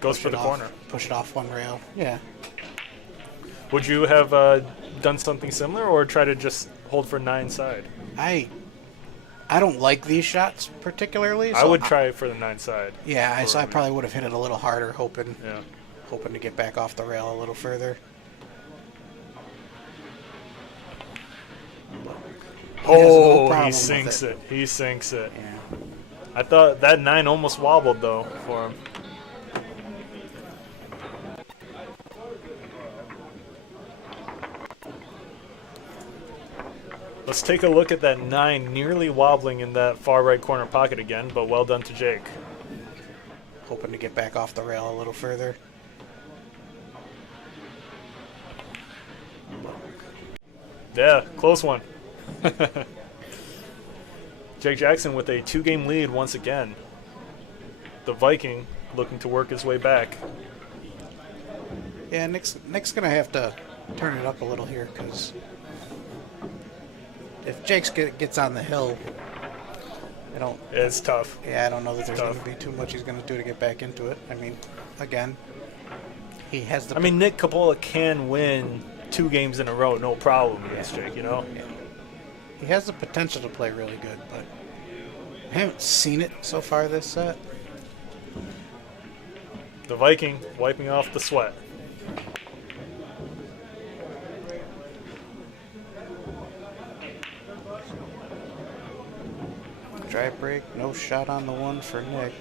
Goes for the corner. Push it off one rail. Yeah. Would you have done something similar or try to just hold for 9 side? I don't like these shots particularly. So I would try for the 9 side. Yeah, so I probably would have hit it a little harder, hoping Yeah. to get back off the rail a little further. Oh, he sinks it. He sinks it. Yeah. I thought that 9 almost wobbled, though, for him. Let's take a look at that 9 nearly wobbling in that far right corner pocket again, but well done to Jake. Hoping to get back off the rail a little further. Yeah, close one. Jake Jackson with a 2-game lead once again. The Viking looking to work his way back. Yeah, Nick's going to have to turn it up a little here because if Jake gets on the hill, It's tough. Yeah, I don't know that there's going to be too much he's going to do to get back into it. I mean, again, he has the... Nick Coppola can win 2 games in a row, no problem against Jake, you know? Yeah. He has the potential to play really good, but I haven't seen it so far this set. The Viking wiping off the sweat. Drive break, no shot on the 1 for Nick.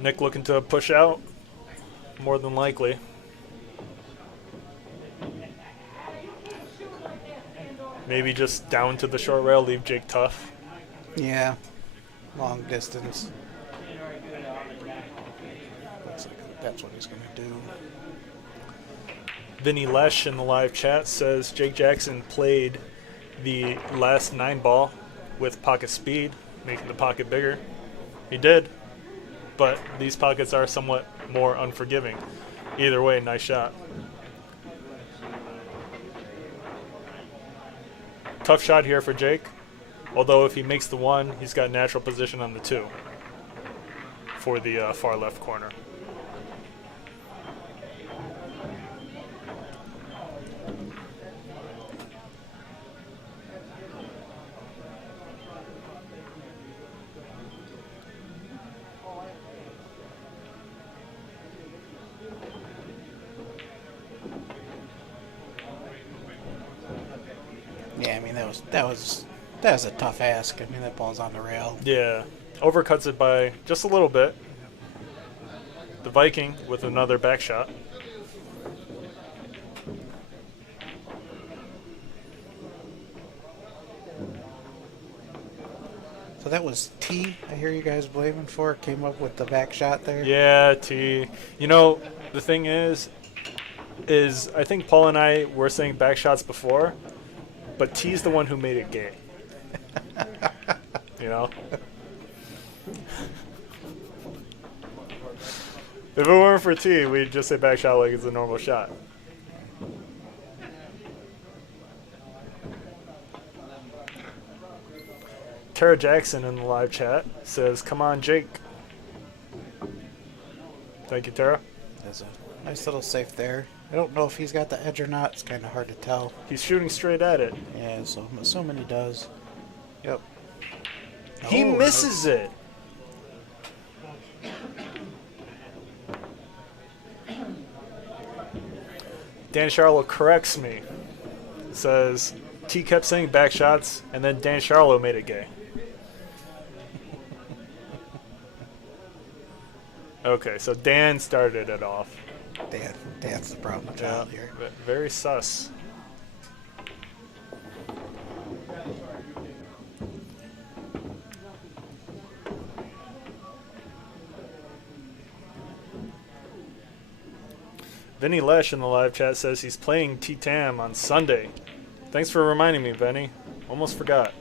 Nick looking to push out, more than likely. Maybe just down to the short rail, leave Jake tough. Yeah, long distance. Looks like that's what he's going to do. Vinny Lesh in the live chat says Jake Jackson played the last 9 ball with pocket speed, making the pocket bigger. He did, but these pockets are somewhat more unforgiving. Either way, nice shot. Tough shot here for Jake, although if he makes the 1, he's got natural position on the 2 for the far left corner. Yeah, I mean that was a tough ask. I mean that ball's on the rail. Yeah, overcuts it by just a little bit. The Viking with another back shot. So that was T. I hear you guys blaming for. Came up with the back shot there. Yeah, T. You know, the thing is I think Paul and I were saying back shots before, but T's the one who made it gay. You know? If it weren't for T, we'd just say back shot like it's a normal shot. Tara Jackson in the live chat says, "Come on, Jake." Thank you, Tara. There's a nice little safe there. I don't know if he's got the edge or not. It's kind of hard to tell. He's shooting straight at it. Yeah, so I'm assuming he does. Yep. He misses it. Dan Charlo corrects me. Says, T kept saying back shots, and then Dan Charlo made it gay. Okay, so Dan started it off. Dan's the problem child here. Very sus. Vinny Lesh in the live chat says he's playing T-Tam on Sunday. Thanks for reminding me, Vinny. Almost forgot.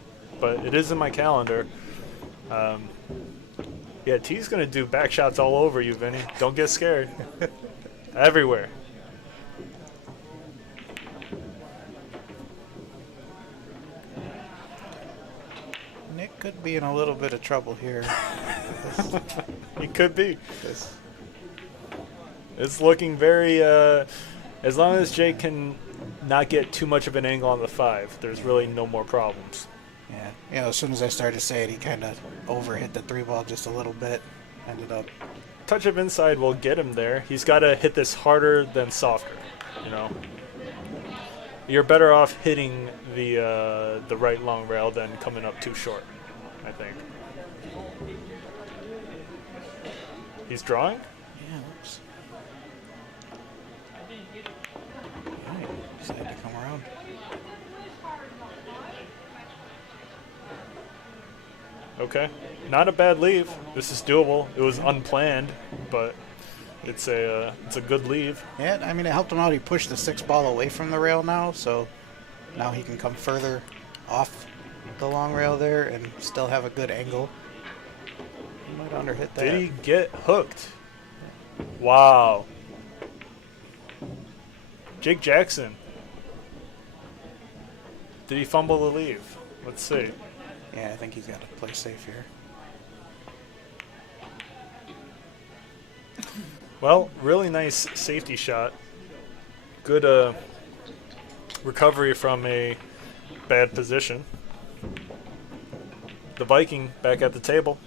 But it is in my calendar. Yeah, T's going to do back shots all over you, Vinny. Don't get scared. Everywhere. Nick could be in a little bit of trouble here. He could be. It's looking very, as long as Jake can not get too much of an angle on the 5, there's really no more problems. Yeah, you know, as soon as I started to say it, he kind of overhit the 3-ball just a little bit. Ended up. Touch of inside will get him there. He's got to hit this harder than softer, you know. You're better off hitting the right long rail than coming up too short, I think. He's drawing? Yeah, looks. Right, decided to come around. Okay, not a bad leave. This is doable. It was unplanned, but it's a good leave. Yeah, I mean, it helped him out. He pushed the 6-ball away from the rail now, so now he can come further off the long rail there and still have a good angle. He might underhit that. Did he get hooked? Wow. Jake Jackson. Did he fumble the leave? Let's see. Yeah, I think he's got to play safe here. Well, really nice safety shot. Good recovery from a bad position. The Viking back at the table.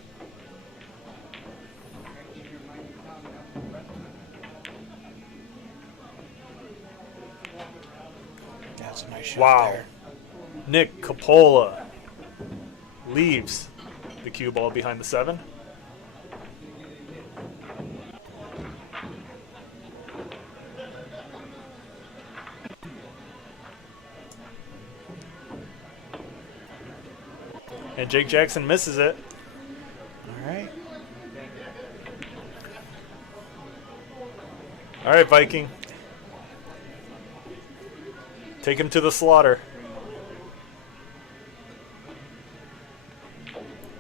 That's a nice shot Wow. there. Nick Coppola leaves the cue ball behind the 7. And Jake Jackson misses it. All right. All right, Viking. Take him to the slaughter.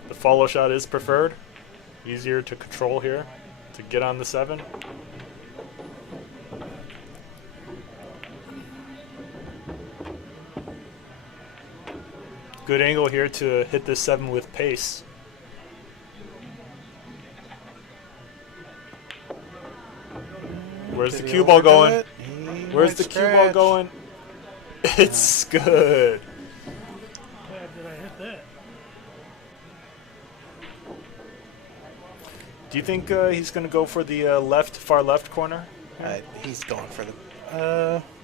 The follow shot is preferred. Easier to control here to get on the 7. Good angle here to hit this 7 with pace. Where's the cue ball going? Where's the cue ball going? It's good. Glad that I hit that. Do you think he's going to go for the far left corner? He's going for the.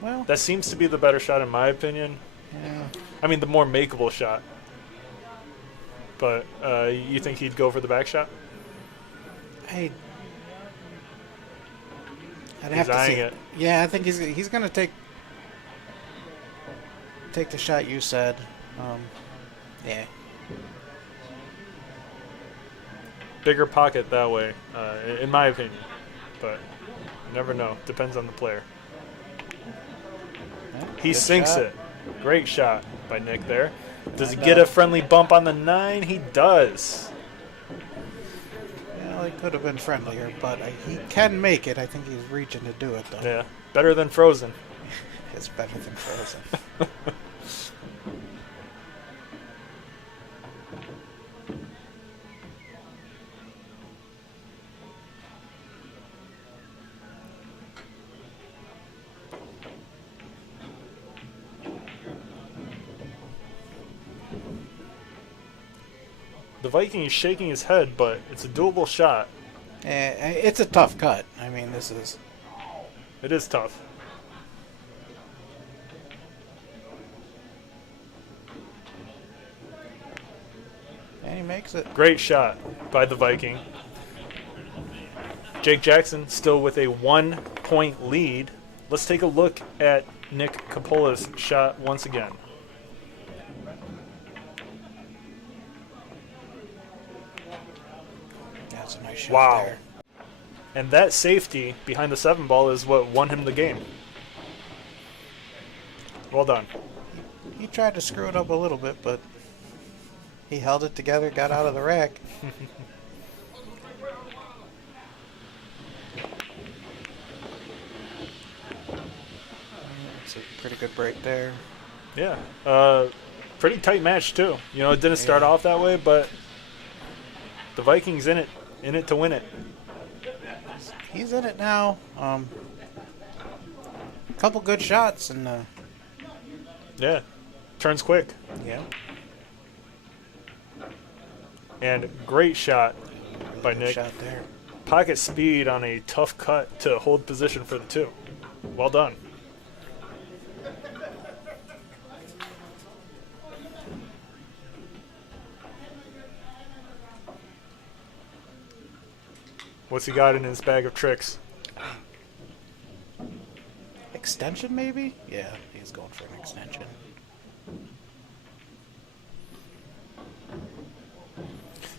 Well. That seems to be the better shot in my opinion. Yeah. I mean, the more makeable shot. But you think he'd go for the back shot? I'd have to see it. Yeah, I think he's going to take the shot you said. Yeah. Bigger pocket that way, in my opinion. But you never know. Depends on the player. Yeah, He good sinks shot. it. Great shot. by Nick there. Does he And, get a friendly bump on the 9? He does. Well, it could have been friendlier, but he can make it. I think he's reaching to do it, though. Yeah, better than Frozen. It's better than Frozen. The Viking is shaking his head, but it's a doable shot. It's a tough cut. I mean, this is... It is tough. And he makes it. Great shot by the Viking. Jake Jackson still with a 1-point lead. Let's take a look at Nick Coppola's shot once again. That's a nice shot Wow. there. And that safety behind the 7 ball is what won him the game. Well done. He tried to screw it up a little bit, but he held it together, got out of the rack. It's a pretty good break there. Yeah. Pretty tight match too. You know, it didn't start Yeah. off that way, but the Vikings in it to win it. He's in it now. Couple good shots and Yeah. Turns quick. yeah. And great shot by Good Nick. shot there. Pocket speed on a tough cut to hold position for the 2. Well done. What's he got in his bag of tricks? Extension maybe? Yeah, he's going for an extension.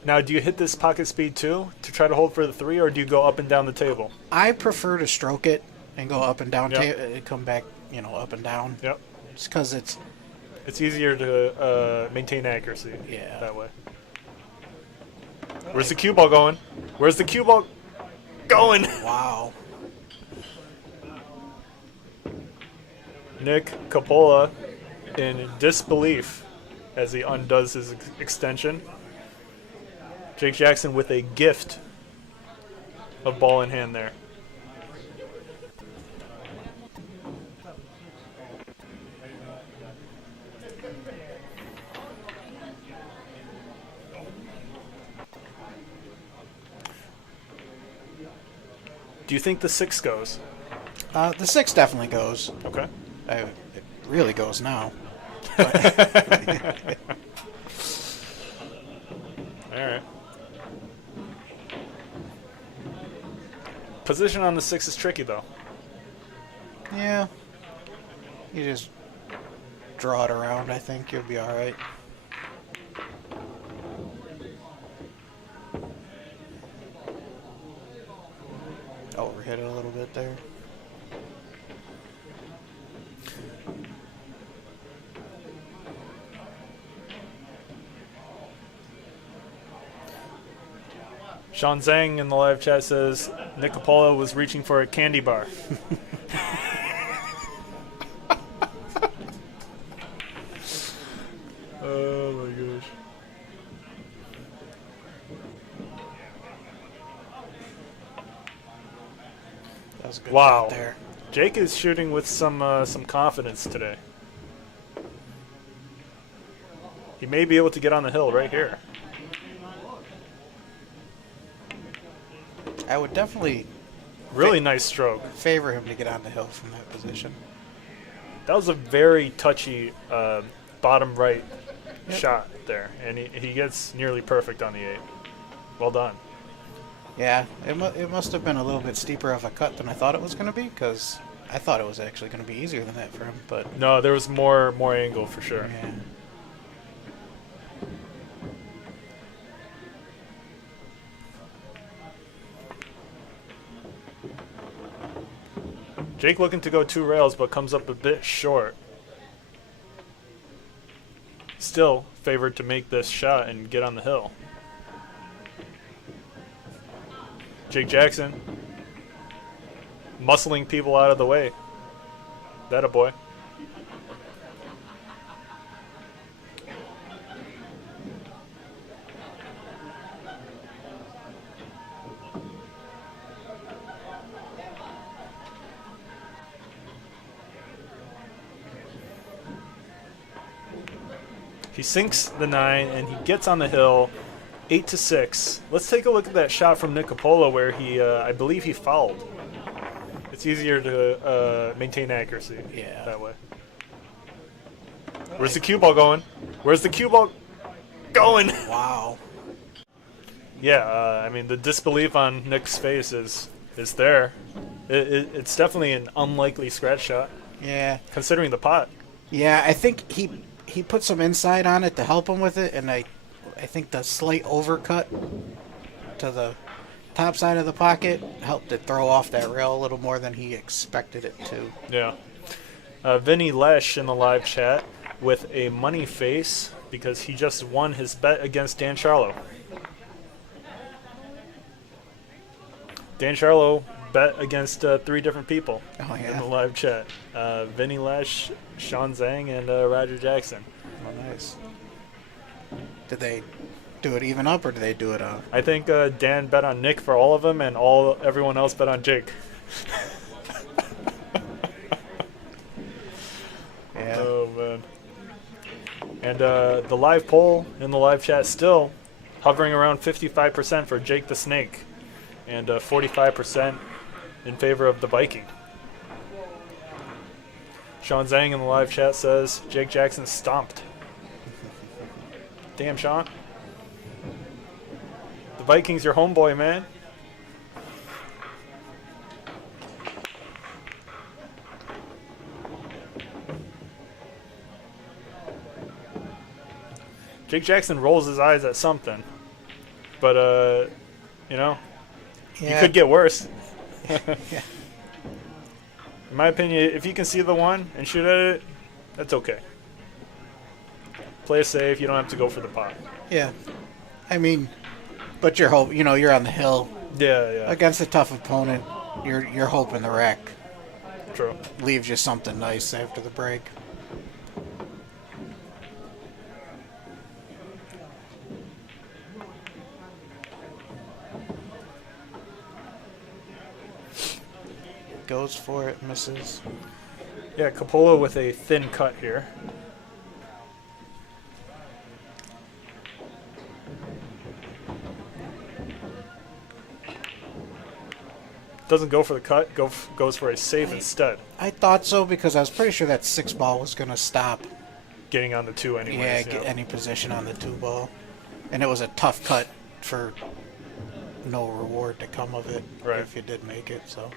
Now, do you hit this pocket speed too to try to hold for the 3, or do you go up and down the table? I prefer to stroke it and go up and down, Yep. come back, up and down. Yep. Just because it's It's easier to maintain accuracy Yeah. that way. Where's the cue ball going? Where's the cue ball going? wow. Nick Coppola in disbelief as he undoes his extension. Jake Jackson with a gift of ball in hand there. Do you think the 6 goes? The 6 definitely goes. Okay. It really goes now. All right. Position on the 6 is tricky, though. Yeah. You just draw it around. I think you'll be all right. Overhit it a little bit there. Sean Zhang in the live chat says Nick Coppola was reaching for a candy bar. Oh my gosh. That was a good Wow. shot there. Jake is shooting with some confidence today. He may be able to get on the hill right here. I would definitely Really nice stroke. favor him to get on the hill from that position. That was a very touchy bottom right Yep. shot there, and he gets nearly perfect on the 8. Well done. Yeah, it must have been a little bit steeper of a cut than I thought it was going to be, because I thought it was actually going to be easier than that for him, but No, there was more angle for sure. yeah. Jake looking to go 2 rails, but comes up a bit short. still favored to make this shot and get on the hill. Jake Jackson muscling people out of the way. That a boy. He sinks the 9 and he gets on the hill, 8-6. Let's take a look at that shot from Nick Coppola where he, I believe he fouled. It's easier to maintain accuracy that way. Where's the cue ball going? Where's the cue ball going? Wow. Yeah, I mean, the disbelief on Nick's face is there. It's definitely an unlikely scratch shot. Yeah. Considering the pot. Yeah, I think he put some inside on it to help him with it, and I think the slight overcut to the top side of the pocket helped it throw off that rail a little more than he expected it to. Yeah. Vinny Lesh in the live chat with a money face because he just won his bet against Dan Charlo. Dan Charlo bet against 3 different people in the live chat. Vinny Lesh, Sean Zhang, and Roger Jackson. Oh, nice. Did they do it even up, or did they do it I think Dan bet on Nick for all of them, and everyone else bet on Jake. Yeah. Oh, man. And the live poll in the live chat still hovering around 55% for Jake the Snake and 45% in favor of the Viking. Sean Zhang in the live chat says Jake Jackson stomped. Damn, Sean. The Vikings, your homeboy, man. Jake Jackson rolls his eyes at something. But, you know, he could get worse. Yeah. In my opinion, if you can see the one and shoot at it, that's okay. Play it safe. You don't have to go for the pot. Yeah. I mean, but you're on the hill. Yeah. Against a tough opponent, you're hoping the rack True. leaves you something nice after the break. Goes for it, misses. Yeah, Coppola with a thin cut here. Doesn't go for the cut, goes for a save instead. I thought so because I was pretty sure that 6 ball was going to stop. Getting on the 2 anyways. Get any position on the 2 ball. And it was a tough cut for no reward to come of it if you did make it, so.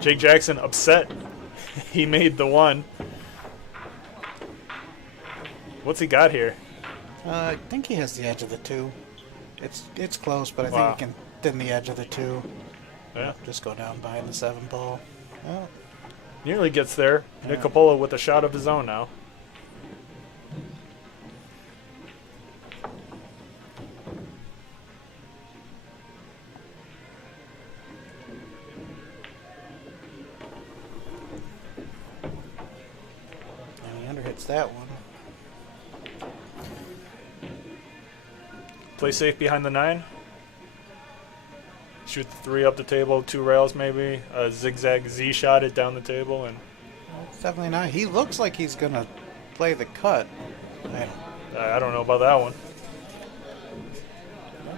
Jake Jackson upset. He made the 1. What's he got here? I think he has the edge of the 2. It's close, but I think he can thin the edge of the 2. Yeah. Just go down behind the 7 ball. Well, Nearly gets there. Nick Coppola with a shot of his own now. and he underhits that one. Play safe behind the 9. Shoot the 3 up the table, 2 rails maybe. A zigzag Z shot it down the table. And It's definitely not. He looks like he's going to play the cut. I don't know about that one.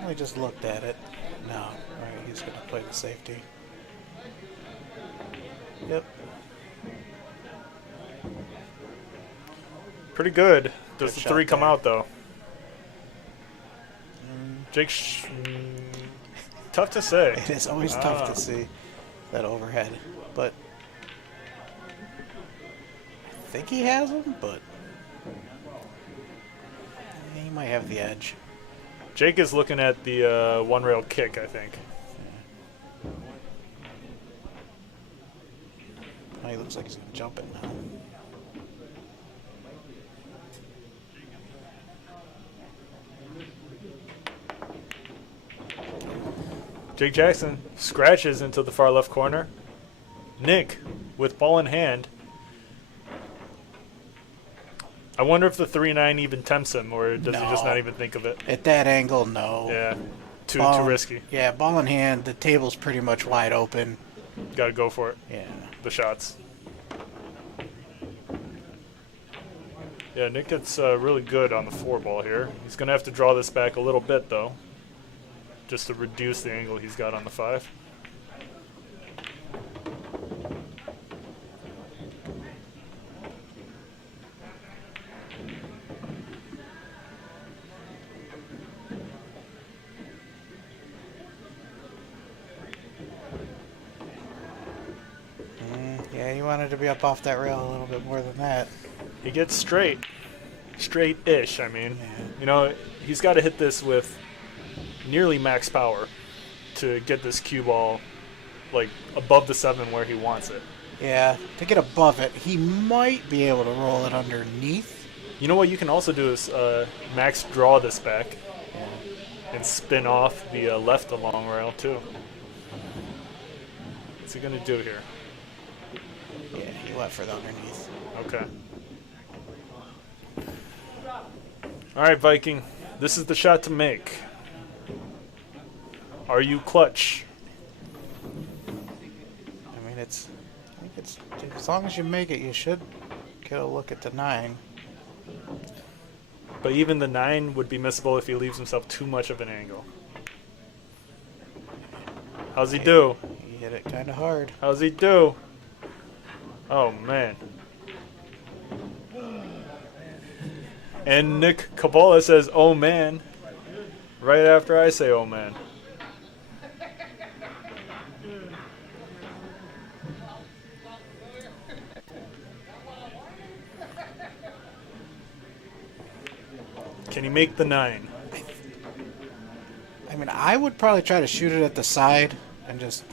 I just looked at it. No. All right, he's going to play the safety. Yep. Pretty good. Does Good the 3 shot come there. out though? Jake, tough to say. It is always tough to see that overhead, but I think he has him, but he might might have the edge. Jake is looking at the one rail kick, I think. Oh, he looks like he's going to jump it now. Jake Jackson scratches into the far left corner. Nick, with ball in hand. I wonder if the 3-9 even tempts him, or does he just not even think of it? At that angle, no. Yeah, too risky. Yeah, ball in hand, the table's pretty much wide open. Got to go for it. Yeah. The shots. Yeah, Nick gets really good on the 4 ball here. He's going to have to draw this back a little bit, though, just to reduce the angle he's got on the 5. Yeah, he wanted to be up off that rail a little bit more than that. He gets straight-ish, I mean. Yeah. You know, he's got to hit this with nearly max power to get this cue ball, like, above the 7 where he wants it. Yeah, to get above it, he might be able to roll it underneath. You know what you can also do is max draw this back and spin off the left the long rail, too. What's he going to do here? Yeah, he went for the underneath. Okay. All right, Viking. This is the shot to make. Are you clutch? I mean, I think it's as long as you make it, you should get a look at the 9. But even the 9 would be missable if he leaves himself too much of an angle. How's he do? He hit it kind of hard. How's he do? Oh, man. And Nick Coppola says, oh, man, right after I say, oh, man. Can he make the 9? I mean, I would probably try to shoot it at the side and just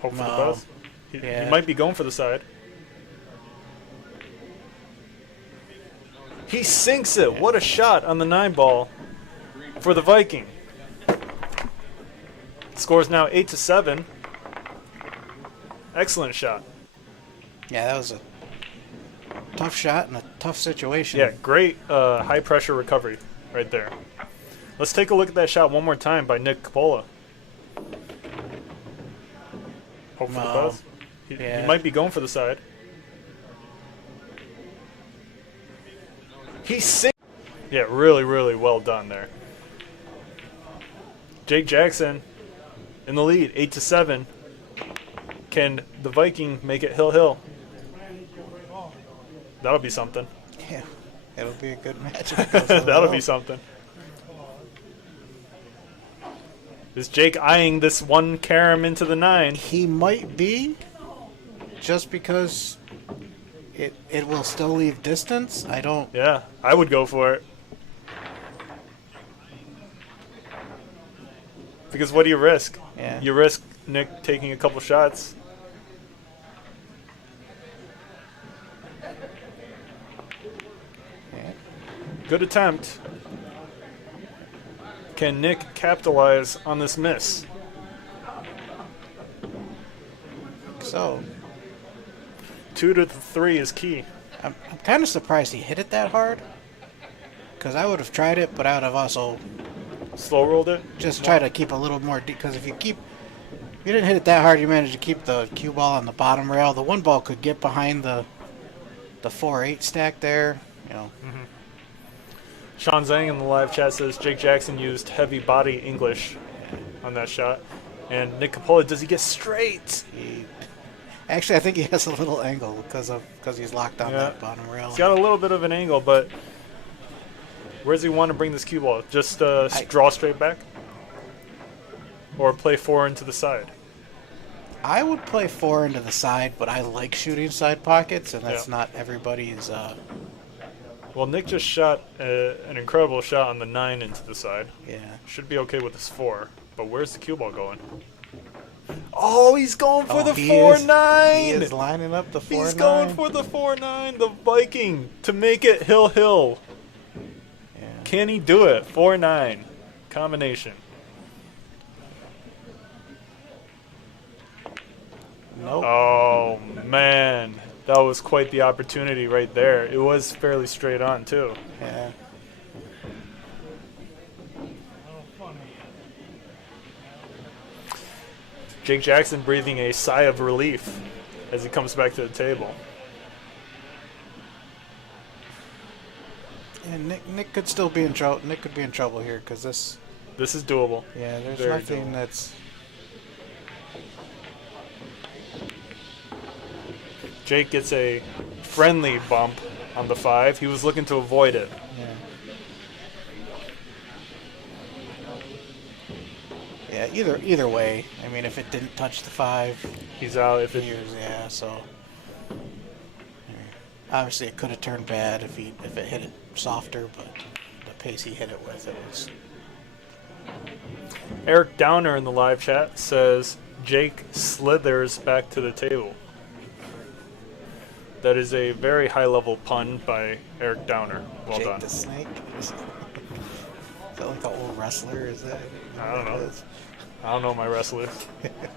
Hope for the best. He Yeah. might be going for the side. He sinks it. What a shot on the 9 ball for the Viking. Scores now 8-7. Excellent shot. Yeah, that was a tough shot in a tough situation. Yeah, great high pressure recovery right there. Let's take a look at that shot one more time by Nick Coppola. Hope for the best. He might be going for the side. Yeah, really, really well done there. Jake Jackson in the lead, 8-7. Can the Viking make it hill? That'll be something. Yeah, it'll be a good match. If it goes That'll well. be something. Is Jake eyeing this one carom into the 9? He might be, just because it will still leave distance. I don't. Yeah, I would go for it. Because what do you risk? Yeah. You risk Nick taking a couple shots. Yeah. Good attempt. Can Nick capitalize on this miss? So 2 to 3 is key. I'm kind of surprised he hit it that hard. Because I would have tried it, but I would have also Slow rolled it. just try to keep a little more. Because if you didn't hit it that hard, you managed to keep the cue ball on the bottom rail. The 1 ball could get behind the 4-8 stack there. You know. Sean Zhang in the live chat says Jake Jackson used heavy body English on that shot. And Nick Coppola, does he get straight? Actually, I think he has a little angle because he's locked on that bottom rail. He's got a little bit of an angle, but where does he want to bring this cue ball? Just draw straight back? Or play 4 into the side? I would play 4 into the side, but I like shooting side pockets, and that's not everybody's Well, Nick just shot an incredible shot on the 9 into the side. Yeah. Should be okay with his 4. But where's the cue ball going? Oh, he's going for the 4-9! He is lining up the 4-9. He's going for the 4-9, the Viking, to make it hill. Yeah. Can he do it? 4-9. Combination. Nope. Oh, man. That was quite the opportunity right there. It was fairly straight on, too. Yeah. Oh, funny. Jake Jackson breathing a sigh of relief as he comes back to the table. And Nick could still be in trouble. Nick could be in trouble here because this. This is doable. Yeah, there's Very nothing doable. that's. Jake gets a friendly bump on the 5. He was looking to avoid it. Yeah. Yeah. Either way. I mean, if it didn't touch the 5, He's out. If it, yeah. So. Obviously, it could have turned bad if it hit it softer, but the pace he hit it with, it was. Eric Downer in the live chat says Jake slithers back to the table. That is a very high-level pun by Eric Downer. Well Jake done. the Snake. Is that like an old wrestler? Is that? I don't know. I don't know my wrestlers.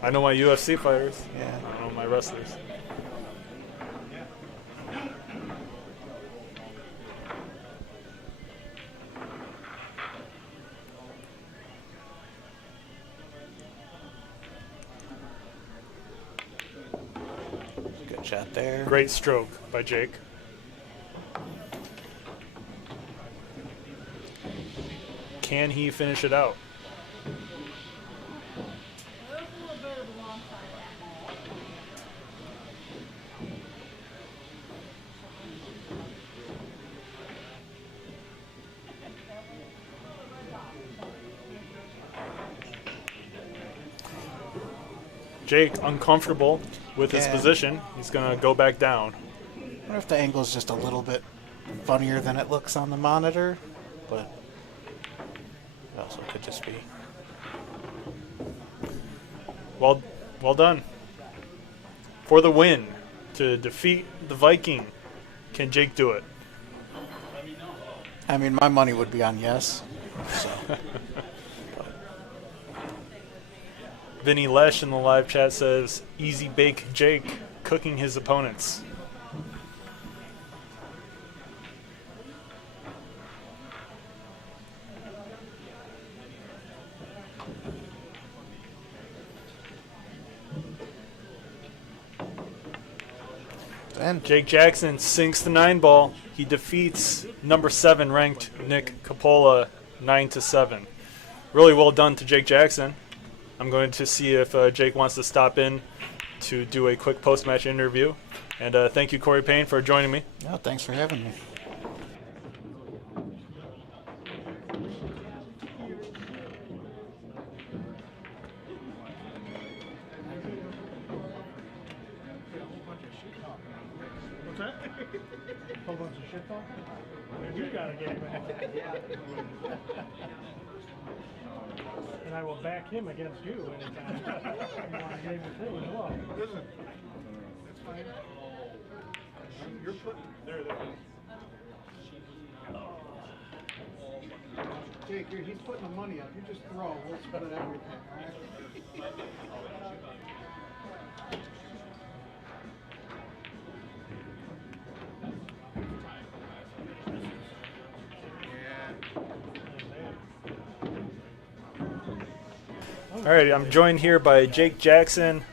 I know my UFC fighters. Yeah. I don't know my wrestlers. Good shot there. Great stroke by Jake. Can he finish it out? Jake, uncomfortable with his Yeah. position. He's going to go back down. I wonder if the angle's just a little bit funnier than it looks on the monitor, but it also could just be. Well done. For the win, to defeat the Viking. Can Jake do it? I mean, my money would be on yes. So. Vinny Lesh in the live chat says, easy bake Jake, cooking his opponents. And Jake Jackson sinks the 9 ball. He defeats number 7 ranked Nick Coppola 9-7. Really well done to Jake Jackson. I'm going to see if Jake wants to stop in to do a quick post-match interview. And thank you, Cory Payne, for joining me. oh, thanks for having me. What's that? A whole bunch of shit talk? You gotta get back. And I will back him against you anytime. You want to game it too as well. Listen, it's fine. You're putting there. Jake, he's putting the money up. You just throw. We'll split everything. All right? All right, I'm joined here by Jake Jackson,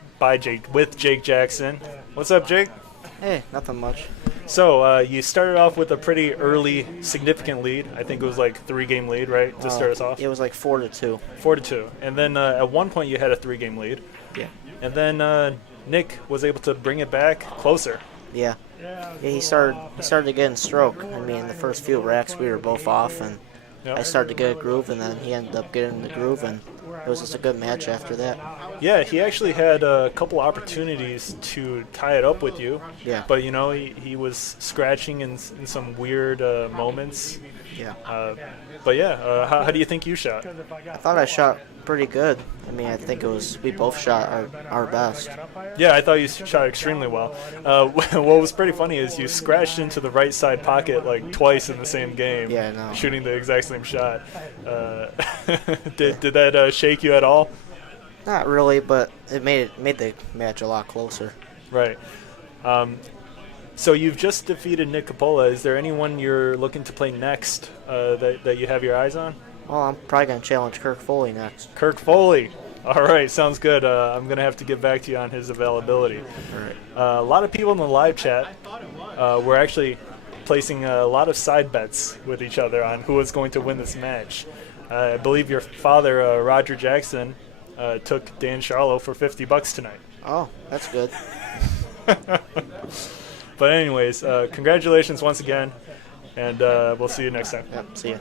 with Jake Jackson. What's up, Jake? Hey, nothing much. So you started off with a pretty early, significant lead. I think it was like 3-game lead, right, to start us off? It was like 4-2. 4-2. And then at one point you had a 3-game lead. Yeah. And then Nick was able to bring it back closer. Yeah. Yeah, he started to get in stroke. I mean, the first few racks we were both off, and Yep. I started to get a groove, and then he ended up getting in the groove, and it was just a good match after that. Yeah, he actually had a couple opportunities to tie it up with you. Yeah. But, you know, he was scratching in some weird moments. Yeah. But, yeah, how do you think you shot? I thought I shot pretty good. I mean, I think we both shot our best. Yeah, I thought you shot extremely well. What was pretty funny is you scratched into the right side pocket like twice in the same game. Yeah, I know. Shooting the exact same shot. Did that shake you at all? Not really, but it made the match a lot closer. Right. So you've just defeated Nick Coppola. Is there anyone you're looking to play next that you have your eyes on? Well, I'm probably going to challenge Kirk Foley next. Kirk Foley. All right, sounds good. I'm going to have to get back to you on his availability. All right. A lot of people in the live chat were actually placing a lot of side bets with each other on who was going to win this match. I believe your father, Roger Jackson, took Dan Charlo for $50 tonight. Oh, that's good. But anyways, congratulations once again, and we'll see you next time. Yep, see ya.